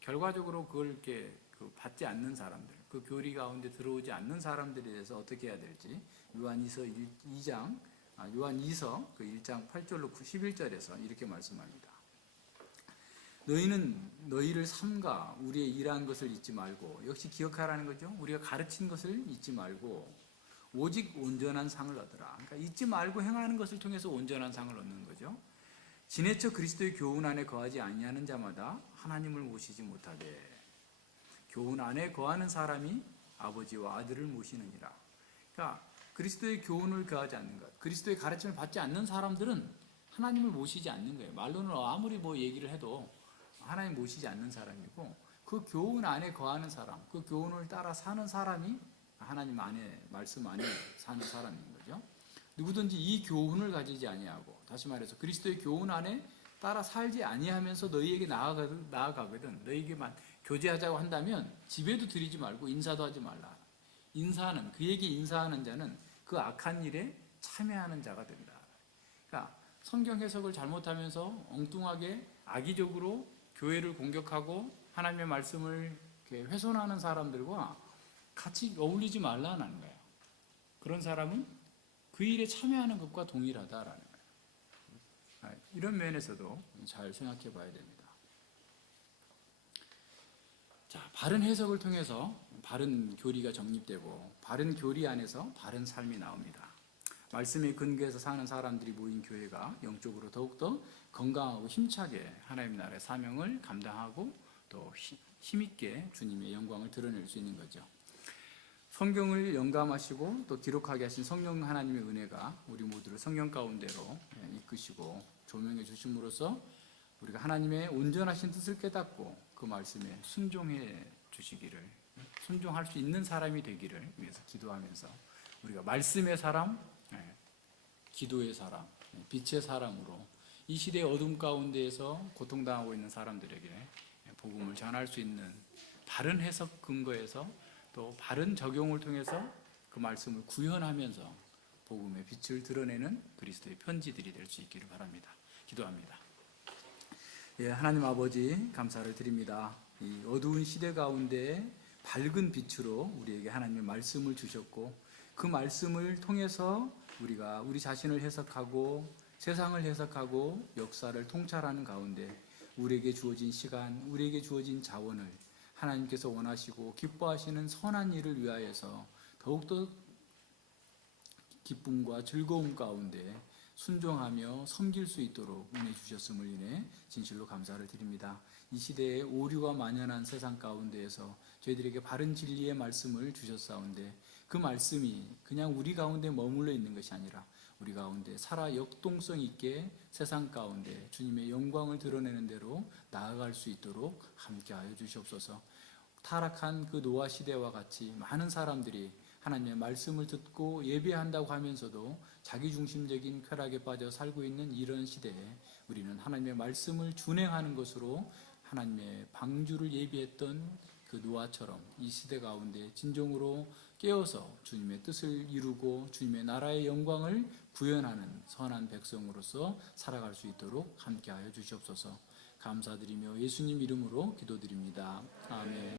결과적으로 그걸 이렇게 받지 않는 사람들, 그 교리 가운데 들어오지 않는 사람들에 대해서 어떻게 해야 될지 요한이서 1장 1장 8절로 11절에서 이렇게 말씀합니다. 너희는 너희를 삼가 우리의 일한 것을 잊지 말고, 역시 기억하라는 거죠. 우리가 가르친 것을 잊지 말고 오직 온전한 상을 얻으라. 그러니까 잊지 말고 행하는 것을 통해서 온전한 상을 얻는 거죠. 지내쳐 그리스도의 교훈 안에 거하지 아니하는 자마다 하나님을 모시지 못하되 교훈 안에 거하는 사람이 아버지와 아들을 모시느니라. 그러니까 그리스도의 교훈을 거하지 않는 것, 그리스도의 가르침을 받지 않는 사람들은 하나님을 모시지 않는 거예요. 말로는 아무리 얘기를 해도 하나님 모시지 않는 사람이고, 그 교훈 안에 거하는 사람, 그 교훈을 따라 사는 사람이 하나님 안에, 말씀 안에 사는 사람인 거죠. 누구든지 이 교훈을 가지지 아니하고, 다시 말해서 그리스도의 교훈 안에 따라 살지 아니하면서 너희에게 나아가거든 너희에게만 교제하자고 한다면 집에도 드리지 말고 인사도 하지 말라. 그에게 인사하는 자는 그 악한 일에 참여하는 자가 된다. 그러니까 성경 해석을 잘못하면서 엉뚱하게 악의적으로 교회를 공격하고 하나님의 말씀을 훼손하는 사람들과 같이 어울리지 말라는 거예요. 그런 사람은 그 일에 참여하는 것과 동일하다라는 거예요. 이런 면에서도 잘 생각해 봐야 됩니다. 자, 바른 해석을 통해서 바른 교리가 정립되고 바른 교리 안에서 바른 삶이 나옵니다. 말씀의 근거에서 사는 사람들이 모인 교회가 영적으로 더욱더 건강하고 힘차게 하나님 나라의 사명을 감당하고 또 힘있게 주님의 영광을 드러낼 수 있는 거죠. 성경을 영감하시고 또 기록하게 하신 성령 하나님의 은혜가 우리 모두를 성령 가운데로 이끄시고 조명해 주심으로써 우리가 하나님의 온전하신 뜻을 깨닫고 그 말씀에 순종해 주시기를, 순종할 수 있는 사람이 되기를 위해서 기도하면서 우리가 말씀의 사람, 기도의 사람, 빛의 사람으로 이 시대의 어둠 가운데에서 고통당하고 있는 사람들에게 복음을 전할 수 있는 바른 해석 근거에서 또 바른 적용을 통해서 그 말씀을 구현하면서 복음의 빛을 드러내는 그리스도의 편지들이 될 수 있기를 바랍니다. 기도합니다. 하나님 아버지 감사를 드립니다. 이 어두운 시대 가운데 밝은 빛으로 우리에게 하나님의 말씀을 주셨고, 그 말씀을 통해서 우리가 우리 자신을 해석하고 세상을 해석하고 역사를 통찰하는 가운데 우리에게 주어진 시간, 우리에게 주어진 자원을 하나님께서 원하시고 기뻐하시는 선한 일을 위하여서 더욱더 기쁨과 즐거움 가운데 순종하며 섬길 수 있도록 은혜 주셨음을 인해 진실로 감사를 드립니다. 이 시대에 오류가 만연한 세상 가운데에서 저희들에게 바른 진리의 말씀을 주셨사온데 그 말씀이 그냥 우리 가운데 머물러 있는 것이 아니라 우리 가운데 살아 역동성 있게 세상 가운데 주님의 영광을 드러내는 대로 나아갈 수 있도록 함께하여 주시옵소서. 타락한 그 노아 시대와 같이 많은 사람들이 하나님의 말씀을 듣고 예배한다고 하면서도 자기중심적인 쾌락에 빠져 살고 있는 이런 시대에 우리는 하나님의 말씀을 준행하는 것으로 하나님의 방주를 예비했던 그 노아처럼 이 시대 가운데 진정으로 깨어서 주님의 뜻을 이루고 주님의 나라의 영광을 구현하는 선한 백성으로서 살아갈 수 있도록 함께하여 주시옵소서. 감사드리며 예수님 이름으로 기도드립니다. 아멘.